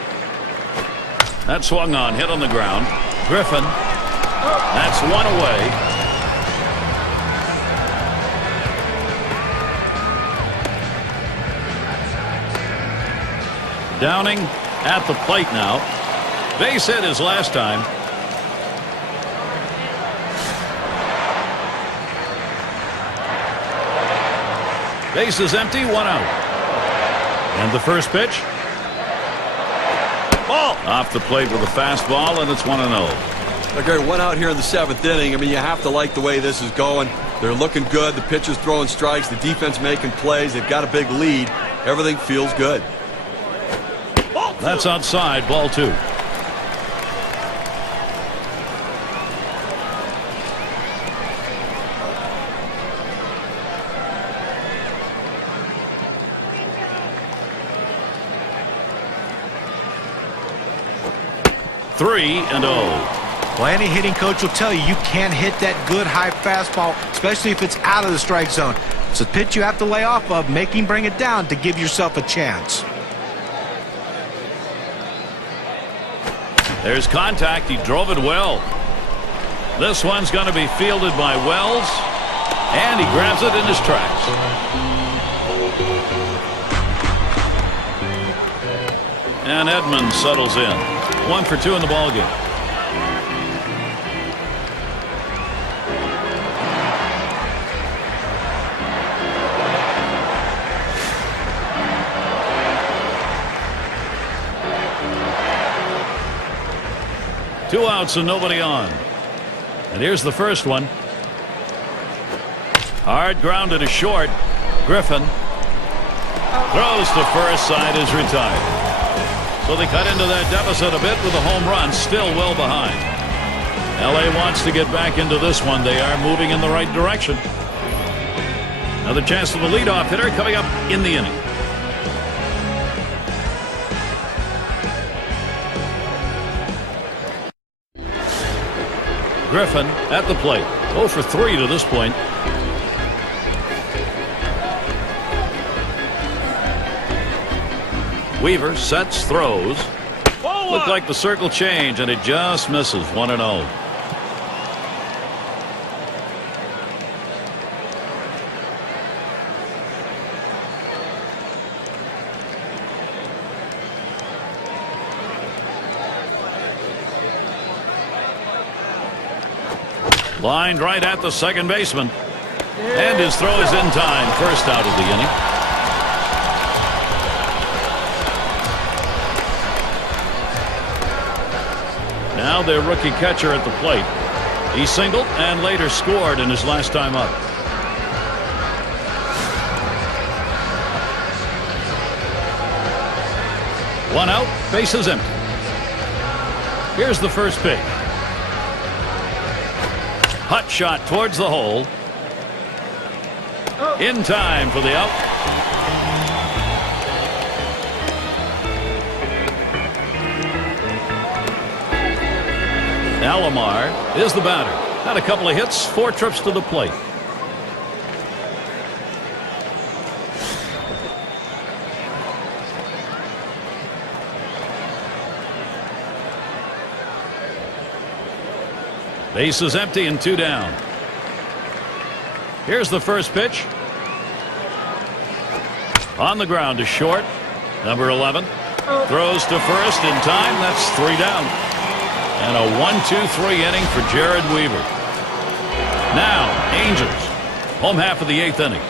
That swung on, hit on the ground. Griffin, that's one away. Downing at the plate now. Base hit his last time. Base is empty, 1 out. And the first pitch. Ball off the plate with a fastball, and it's 1-0. Okay, 1 out here in the 7th inning. I mean, you have to like the way this is going. They're looking good. The pitcher's throwing strikes. The defense making plays. They've got a big lead. Everything feels good. That's outside, ball 2. Three and 0. Well, any hitting coach will tell you can't hit that good high fastball, especially if it's out of the strike zone. It's a pitch you have to lay off of, make him bring it down to give yourself a chance. There's contact. He drove it well. This one's going to be fielded by Wells, and he grabs it in his tracks. And Edmonds settles in. 1 for 2 in the ballgame. Two outs and nobody on. And here's the first one. Hard grounded to short. Griffin throws to first, side is retired. So they cut into that deficit a bit with a home run, still well behind. LA wants to get back into this one. They are moving in the right direction. Another chance for the leadoff hitter coming up in the inning. Griffin at the plate. 0 for 3 to this point. Weaver sets, throws. Looked like the circle change, and it just misses. 1-0. Lined right at the second baseman. And his throw is in time. First out of the inning. Now their rookie catcher at the plate. He singled and later scored in his last time up. One out, bases empty. Here's the first pitch. Hot shot towards the hole. In time for the out. Alomar is the batter. Had a couple of hits, 4 trips to the plate. Base is empty and 2 down. Here's the first pitch. On the ground to short. Number 11 throws to first in time. That's 3 down. And a 1-2-3 inning for Jared Weaver. Now, Angels. Home half of the 8th inning.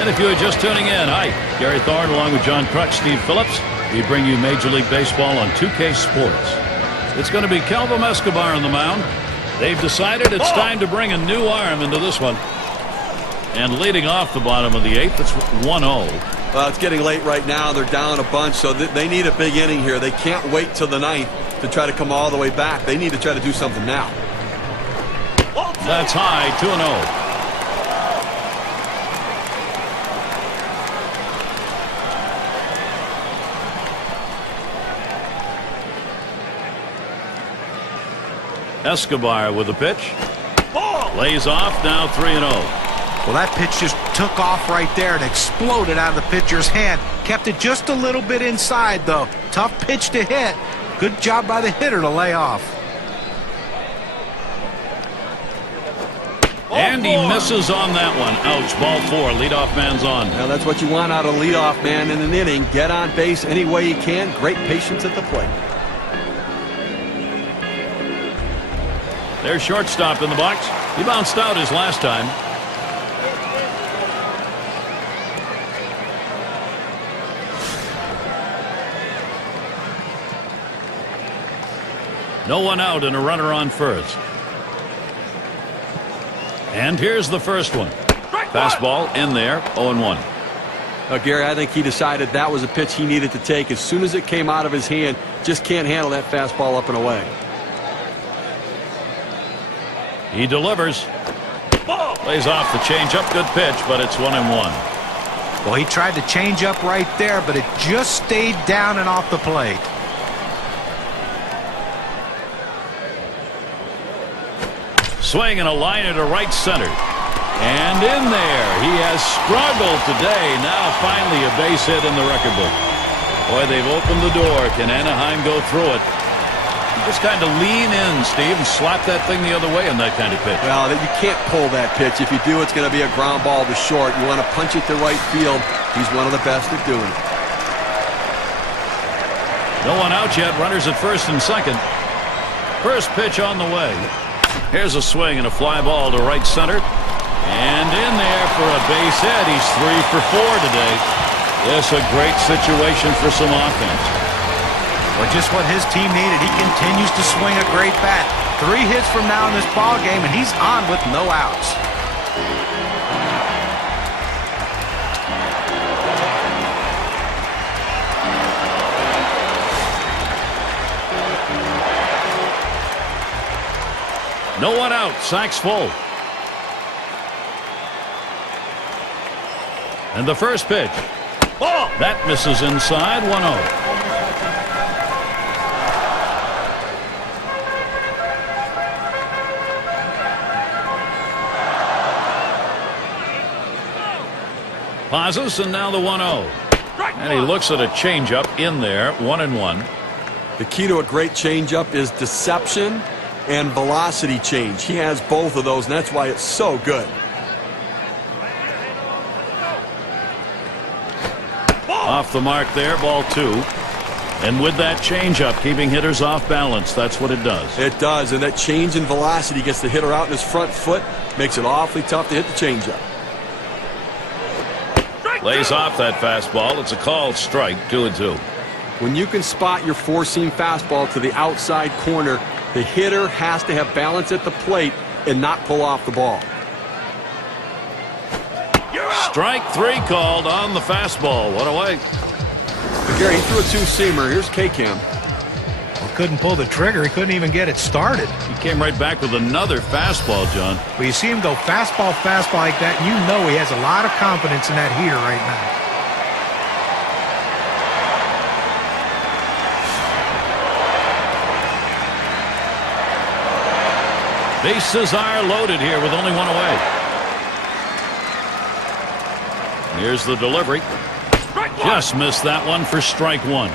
And if you are just tuning in, hi, Gary Thorne along with John Crutch, Steve Phillips. We bring you Major League Baseball on 2K Sports. It's going to be Calvin Escobar on the mound. They've decided it's time to bring a new arm into this one. And leading off the bottom of the 8th, it's 1-0. Well, it's getting late right now. They're down a bunch, so they need a big inning here. They can't wait till the 9th to try to come all the way back. They need to try to do something now. That's high, 2-0. Escobar with the pitch. Lays off, now 3-0. Well, that pitch just took off right there and exploded out of the pitcher's hand. Kept it just a little bit inside, though. Tough pitch to hit. Good job by the hitter to lay off. And he misses on that one. Ouch, ball 4. Leadoff man's on. Now that's what you want out of a leadoff man in an inning. Get on base any way you can. Great patience at the plate. There's shortstop in the box. He bounced out his last time. No one out and a runner on first. And here's the first one. Fastball in there, 0-1. Gary, I think he decided that was a pitch he needed to take. As soon as it came out of his hand, just can't handle that fastball up and away. He delivers. Lays off the changeup. Good pitch, but it's 1-1. Well, he tried to change up right there, but it just stayed down and off the plate. Swing and a liner to right center. And in there. He has struggled today. Now finally a base hit in the record book. Boy, they've opened the door. Can Anaheim go through it? Just kind of lean in, Steve, and slap that thing the other way on that kind of pitch. Well, you can't pull that pitch. If you do, it's going to be a ground ball to short. You want to punch it to right field. He's one of the best at doing it. No one out yet. Runners at first and second. First pitch on the way. Here's a swing and a fly ball to right center. And in there for a base hit. He's 3 for 4 today. It's a great situation for some offense. Well, just what his team needed. He continues to swing a great bat. 3 hits from now in this ball game, and he's on with no outs. No one out. Sack's full. And the first pitch. That misses inside. 1-0. Pauses, and now the 1-0. And he looks at a changeup in there, 1-1. The key to a great changeup is deception and velocity change. He has both of those, and that's why it's so good. Off the mark there, ball 2. And with that changeup, keeping hitters off balance, that's what it does. It does, and that change in velocity gets the hitter out in his front foot, makes it awfully tough to hit the changeup. Lays off that fastball. It's a called strike, 2-2. When you can spot your four-seam fastball to the outside corner, the hitter has to have balance at the plate and not pull off the ball. Strike 3 called on the fastball. What away. But Gary, he threw a two-seamer. Here's K-Cam. Well, couldn't pull the trigger. He couldn't even get it started. He came right back with another fastball, John. Well, you see him go fastball like that, and you know he has a lot of confidence in that heater right now. Bases are loaded here with only one away. Here's the delivery. Just missed that one for strike 1.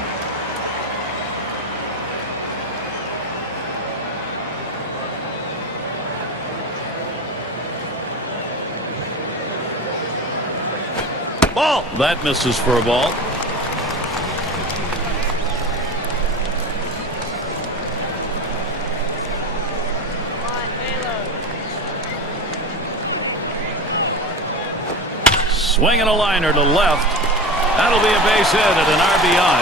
Ball. That misses for a ball. Swinging a liner to left. That'll be a base hit and an RBI.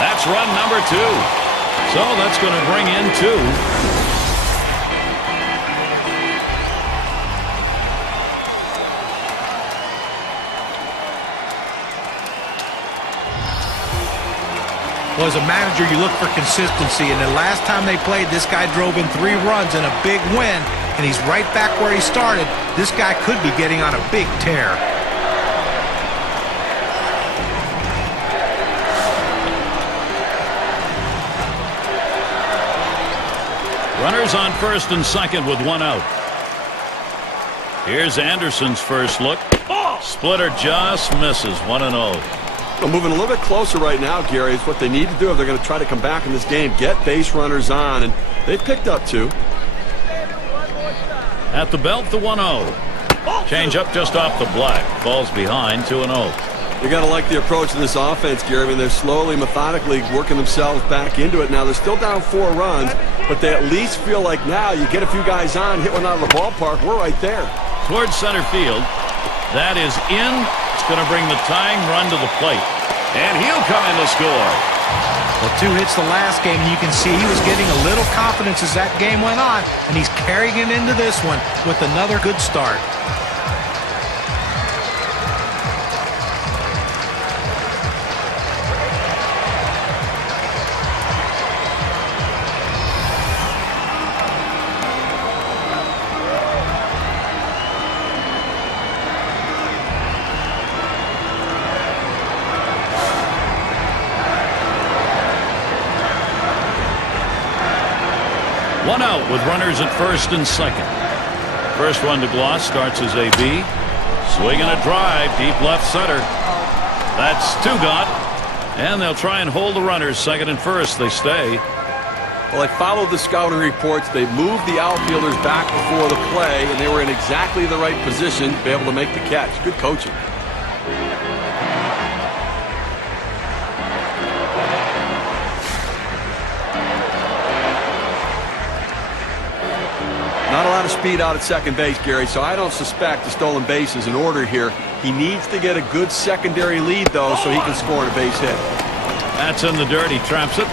That's run number 2. So that's going to bring in 2. Well, as a manager, you look for consistency, and the last time they played, this guy drove in 3 runs and a big win, and he's right back where he started. This guy could be getting on a big tear. Runners on first and second with 1 out. Here's Anderson's first look. Splitter just misses. 1-0. Well, moving a little bit closer right now, Gary, is what they need to do if they're going to try to come back in this game. Get base runners on, and they picked up 2. At the belt, the 1-0. Change up just off the black. Falls behind, 2-0. You got to like the approach of this offense, Gary. I mean, they're slowly, methodically working themselves back into it. Now, they're still down 4 runs, but they at least feel like now you get a few guys on, hit one out of the ballpark, we're right there. Towards center field. That is in. It's going to bring the tying run to the plate. And he'll come in to score. Well, 2 hits the last game, and you can see he was getting a little confidence as that game went on, and he's carrying him into this one with another good start. One out with runners at first and second. First one to Gloss starts as AB. Swinging a drive deep left center. That's 2 gone. And they'll try and hold the runners second and first. They stay. Well, I followed the scouting reports. They moved the outfielders back before the play, and they were in exactly the right position to be able to make the catch. Good coaching. Not a lot of speed out at second base, Gary, so I don't suspect the stolen base is in order here. He needs to get a good secondary lead, though, so he can score on a base hit. That's in the dirt. He traps it.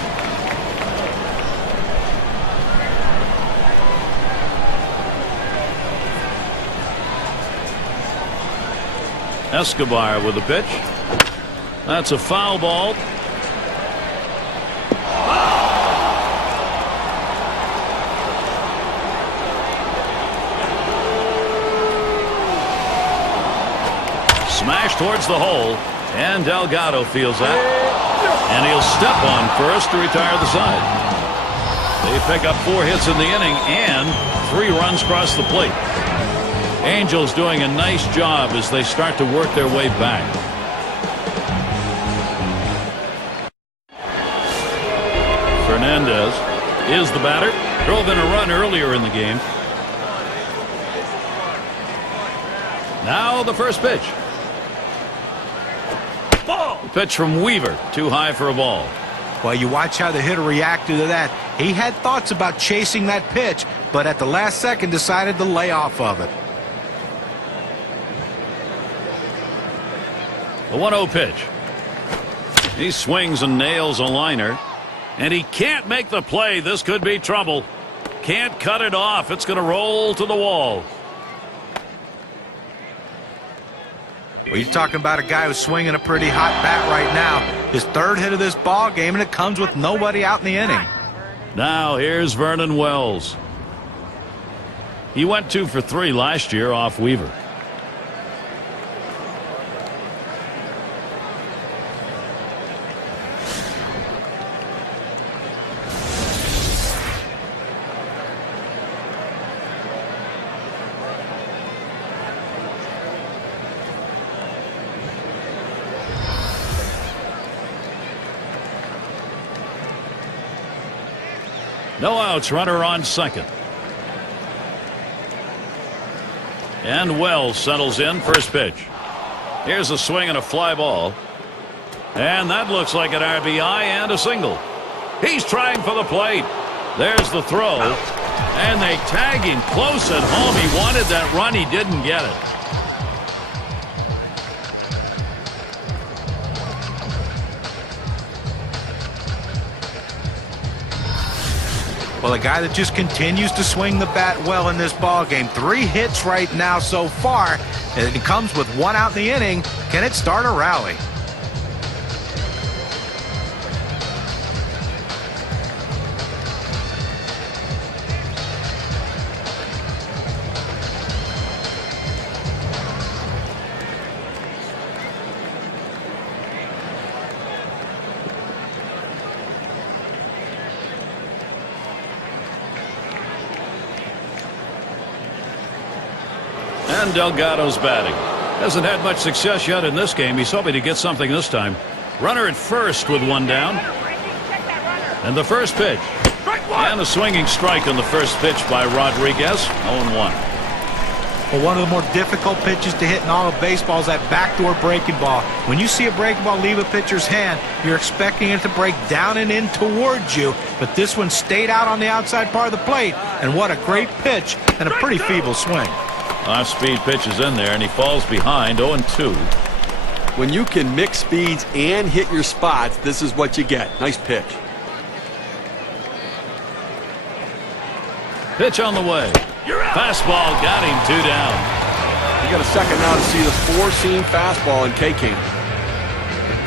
Escobar with the pitch. That's a foul ball. Smash towards the hole, and Delgado feels that, and he'll step on first to retire the side. They pick up 4 hits in the inning and 3 runs across the plate. Angels doing a nice job as they start to work their way back. Fernandez is the batter. Drove in a run earlier in the game. Now the first pitch. pitch from Weaver, too high for a ball. Well, you watch how the hitter reacted to that. He had thoughts about chasing that pitch, but at the last second decided to lay off of it. The 1-0 pitch. He swings and nails a liner, and he can't make the play. This could be trouble. Can't cut it off. It's going to roll to the wall. Well, you're talking about a guy who's swinging a pretty hot bat right now. His third hit of this ball game, and it comes with nobody out in the inning. Now here's Vernon Wells. He went 2 for 3 last year off Weaver. No outs, runner on second. And Wells settles in, first pitch. Here's a swing and a fly ball. And that looks like an RBI and a single. He's trying for the plate. There's the throw. And they tag him close at home. He wanted that run. He didn't get it. Well, a guy that just continues to swing the bat well in this ball game. 3 hits right now so far. And it comes with 1 out in the inning. Can it start a rally? And Delgado's batting. Hasn't had much success yet in this game. He's hoping to get something this time. Runner at first with 1 down. And the first pitch. And a swinging strike on the first pitch by Rodriguez. 0-1. Well, one of the more difficult pitches to hit in all of baseball is that backdoor breaking ball. When you see a breaking ball leave a pitcher's hand, you're expecting it to break down and in towards you. But this one stayed out on the outside part of the plate. And what a great pitch and a pretty feeble swing. Off-speed pitch is in there, and he falls behind 0-2. When you can mix speeds and hit your spots, this is what you get. Nice pitch. Pitch on the way. Fastball got him 2 down. You got a second now to see the 4-seam fastball in K-King.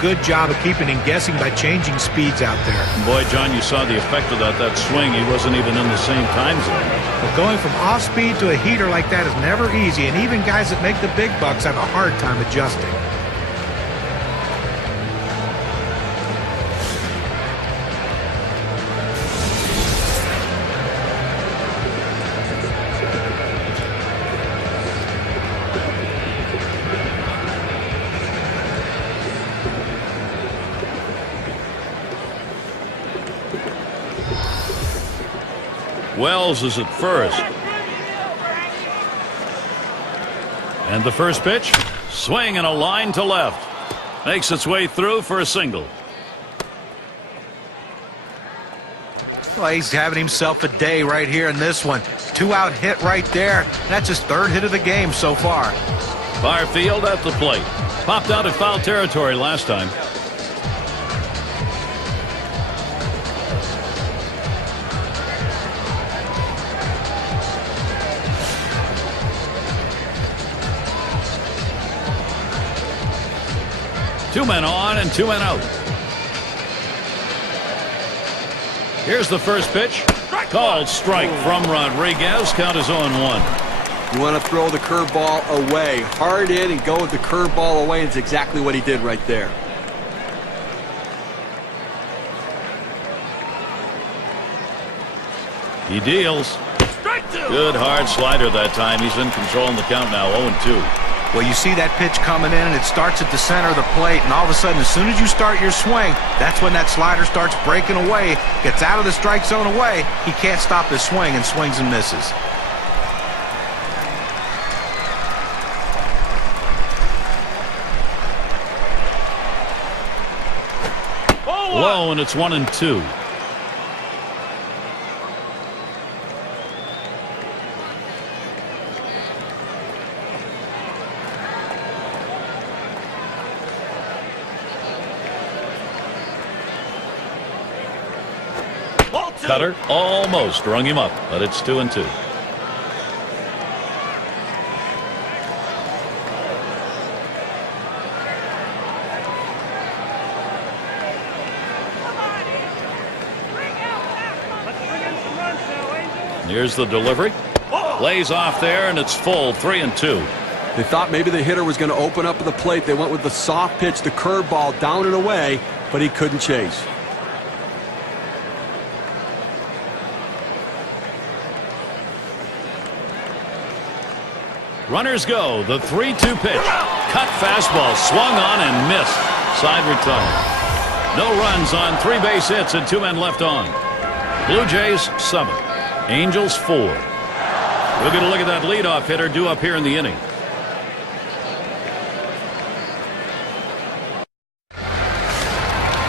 Good job of keeping him guessing by changing speeds out there. Boy, John, you saw the effect of that swing. He wasn't even in the same time zone. But going from off speed to a heater like that is never easy, and even guys that make the big bucks have a hard time adjusting. Wells is at first. And the first pitch, swing and a line to left. Makes its way through for a single. Well, he's having himself a day right here in this one. 2-out hit right there. That's his 3rd hit of the game so far. Far field at the plate. Popped out of foul territory last time. Two men on and 2 men out. Here's the first pitch. Called strike from Rodriguez. Count is 0-1. You want to throw the curveball away. Hard in and go with the curveball away. And it's exactly what he did right there. He deals. Good hard slider that time. He's in control in the count now. 0-2. Well, you see that pitch coming in, and it starts at the center of the plate, and all of a sudden, as soon as you start your swing, that's when that slider starts breaking away, gets out of the strike zone away. He can't stop his swing and swings and misses. Low, and it's 1-2. Cutter almost rung him up, but it's 2-2. Here's the delivery. Lays off there, and it's full, 3-2. They thought maybe the hitter was going to open up at the plate. They went with the soft pitch, the curveball, down and away, but he couldn't chase. Runners go. The 3-2 pitch. Cut fastball. Swung on and missed. Side retired. No runs on 3 base hits and 2 men left on. Blue Jays 7. Angels 4. We'll get a look at that leadoff hitter due up here in the inning.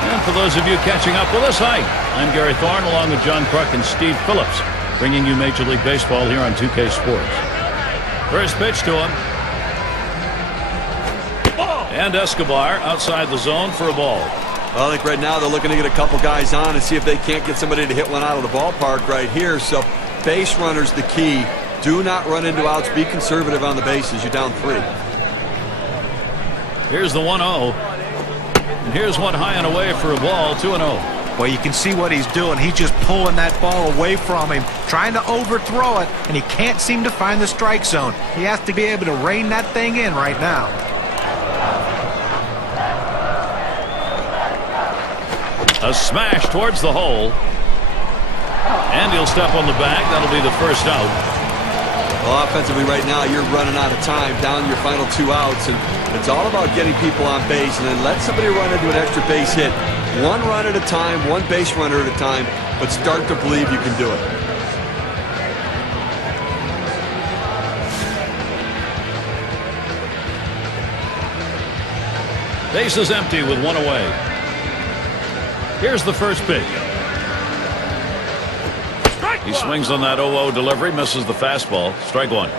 And for those of you catching up with us, hi. I'm Gary Thorne along with John Kruk and Steve Phillips, bringing you Major League Baseball here on 2K Sports. First pitch to him. And Escobar outside the zone for a ball. Well, I think right now they're looking to get a couple guys on and see if they can't get somebody to hit one out of the ballpark right here. So base runner's the key. Do not run into outs. Be conservative on the bases. You're down 3. Here's the 1-0. And here's one high and away for a ball, 2-0. Well, you can see what he's doing. He's just pulling that ball away from him, trying to overthrow it, and he can't seem to find the strike zone. He has to be able to rein that thing in right now. A smash towards the hole. And he'll step on the bag. That'll be the first out. Well, offensively right now, you're running out of time, down your final 2 outs, and it's all about getting people on base and then let somebody run into an extra base hit. 1 run at a time, 1 base runner at a time, but start to believe you can do it. Base is empty with 1 away. Here's the first pitch. He swings on that 0-0 delivery, misses the fastball. Strike 1.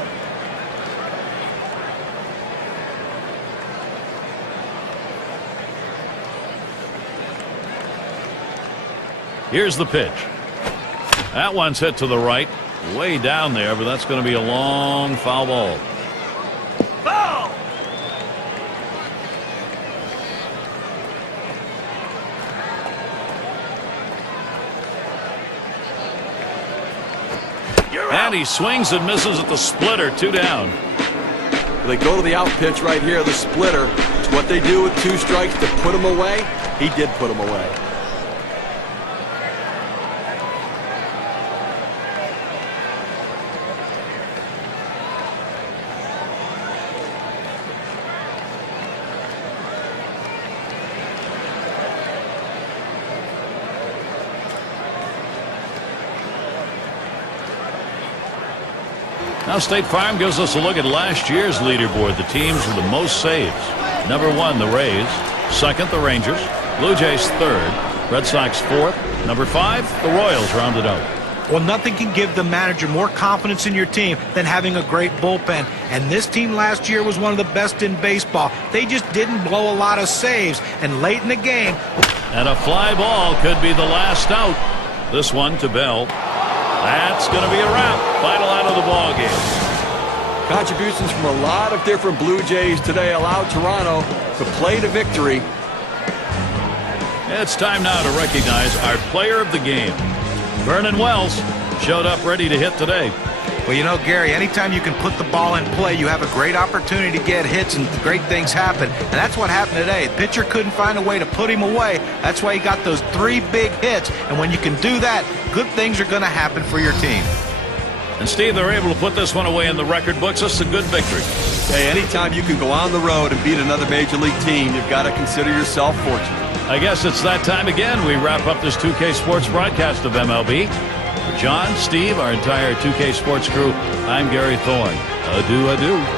Here's the pitch. That one's hit to the right, way down there, but that's going to be a long foul ball. Foul! And he swings and misses at the splitter, 2 down. They go to the out pitch right here, the splitter. It's what they do with 2 strikes to put him away. He did put him away. Now State Farm gives us a look at last year's leaderboard. The teams with the most saves. Number 1, the Rays. 2nd, the Rangers. Blue Jays 3rd. Red Sox 4th. Number 5, the Royals rounded out. Well, nothing can give the manager more confidence in your team than having a great bullpen. And this team last year was one of the best in baseball. They just didn't blow a lot of saves. And late in the game. And a fly ball could be the last out. This one to Bell. That's going to be a wrap. Final out of the ball game. Contributions from a lot of different Blue Jays today allowed Toronto to play to victory. It's time now to recognize our player of the game. Vernon Wells showed up ready to hit today. Well, you know, Gary, anytime you can put the ball in play, you have a great opportunity to get hits and great things happen. And that's what happened today. The pitcher couldn't find a way to put him away. That's why he got those 3 big hits. And when you can do that, good things are going to happen for your team. And Steve, they're able to put this one away in the record books. This is a good victory. Hey, anytime you can go on the road and beat another major league team, you've got to consider yourself fortunate. I guess it's that time again. We wrap up this 2K Sports broadcast of MLB. For John, Steve, our entire 2K Sports crew, I'm Gary Thorne. Adieu, adieu.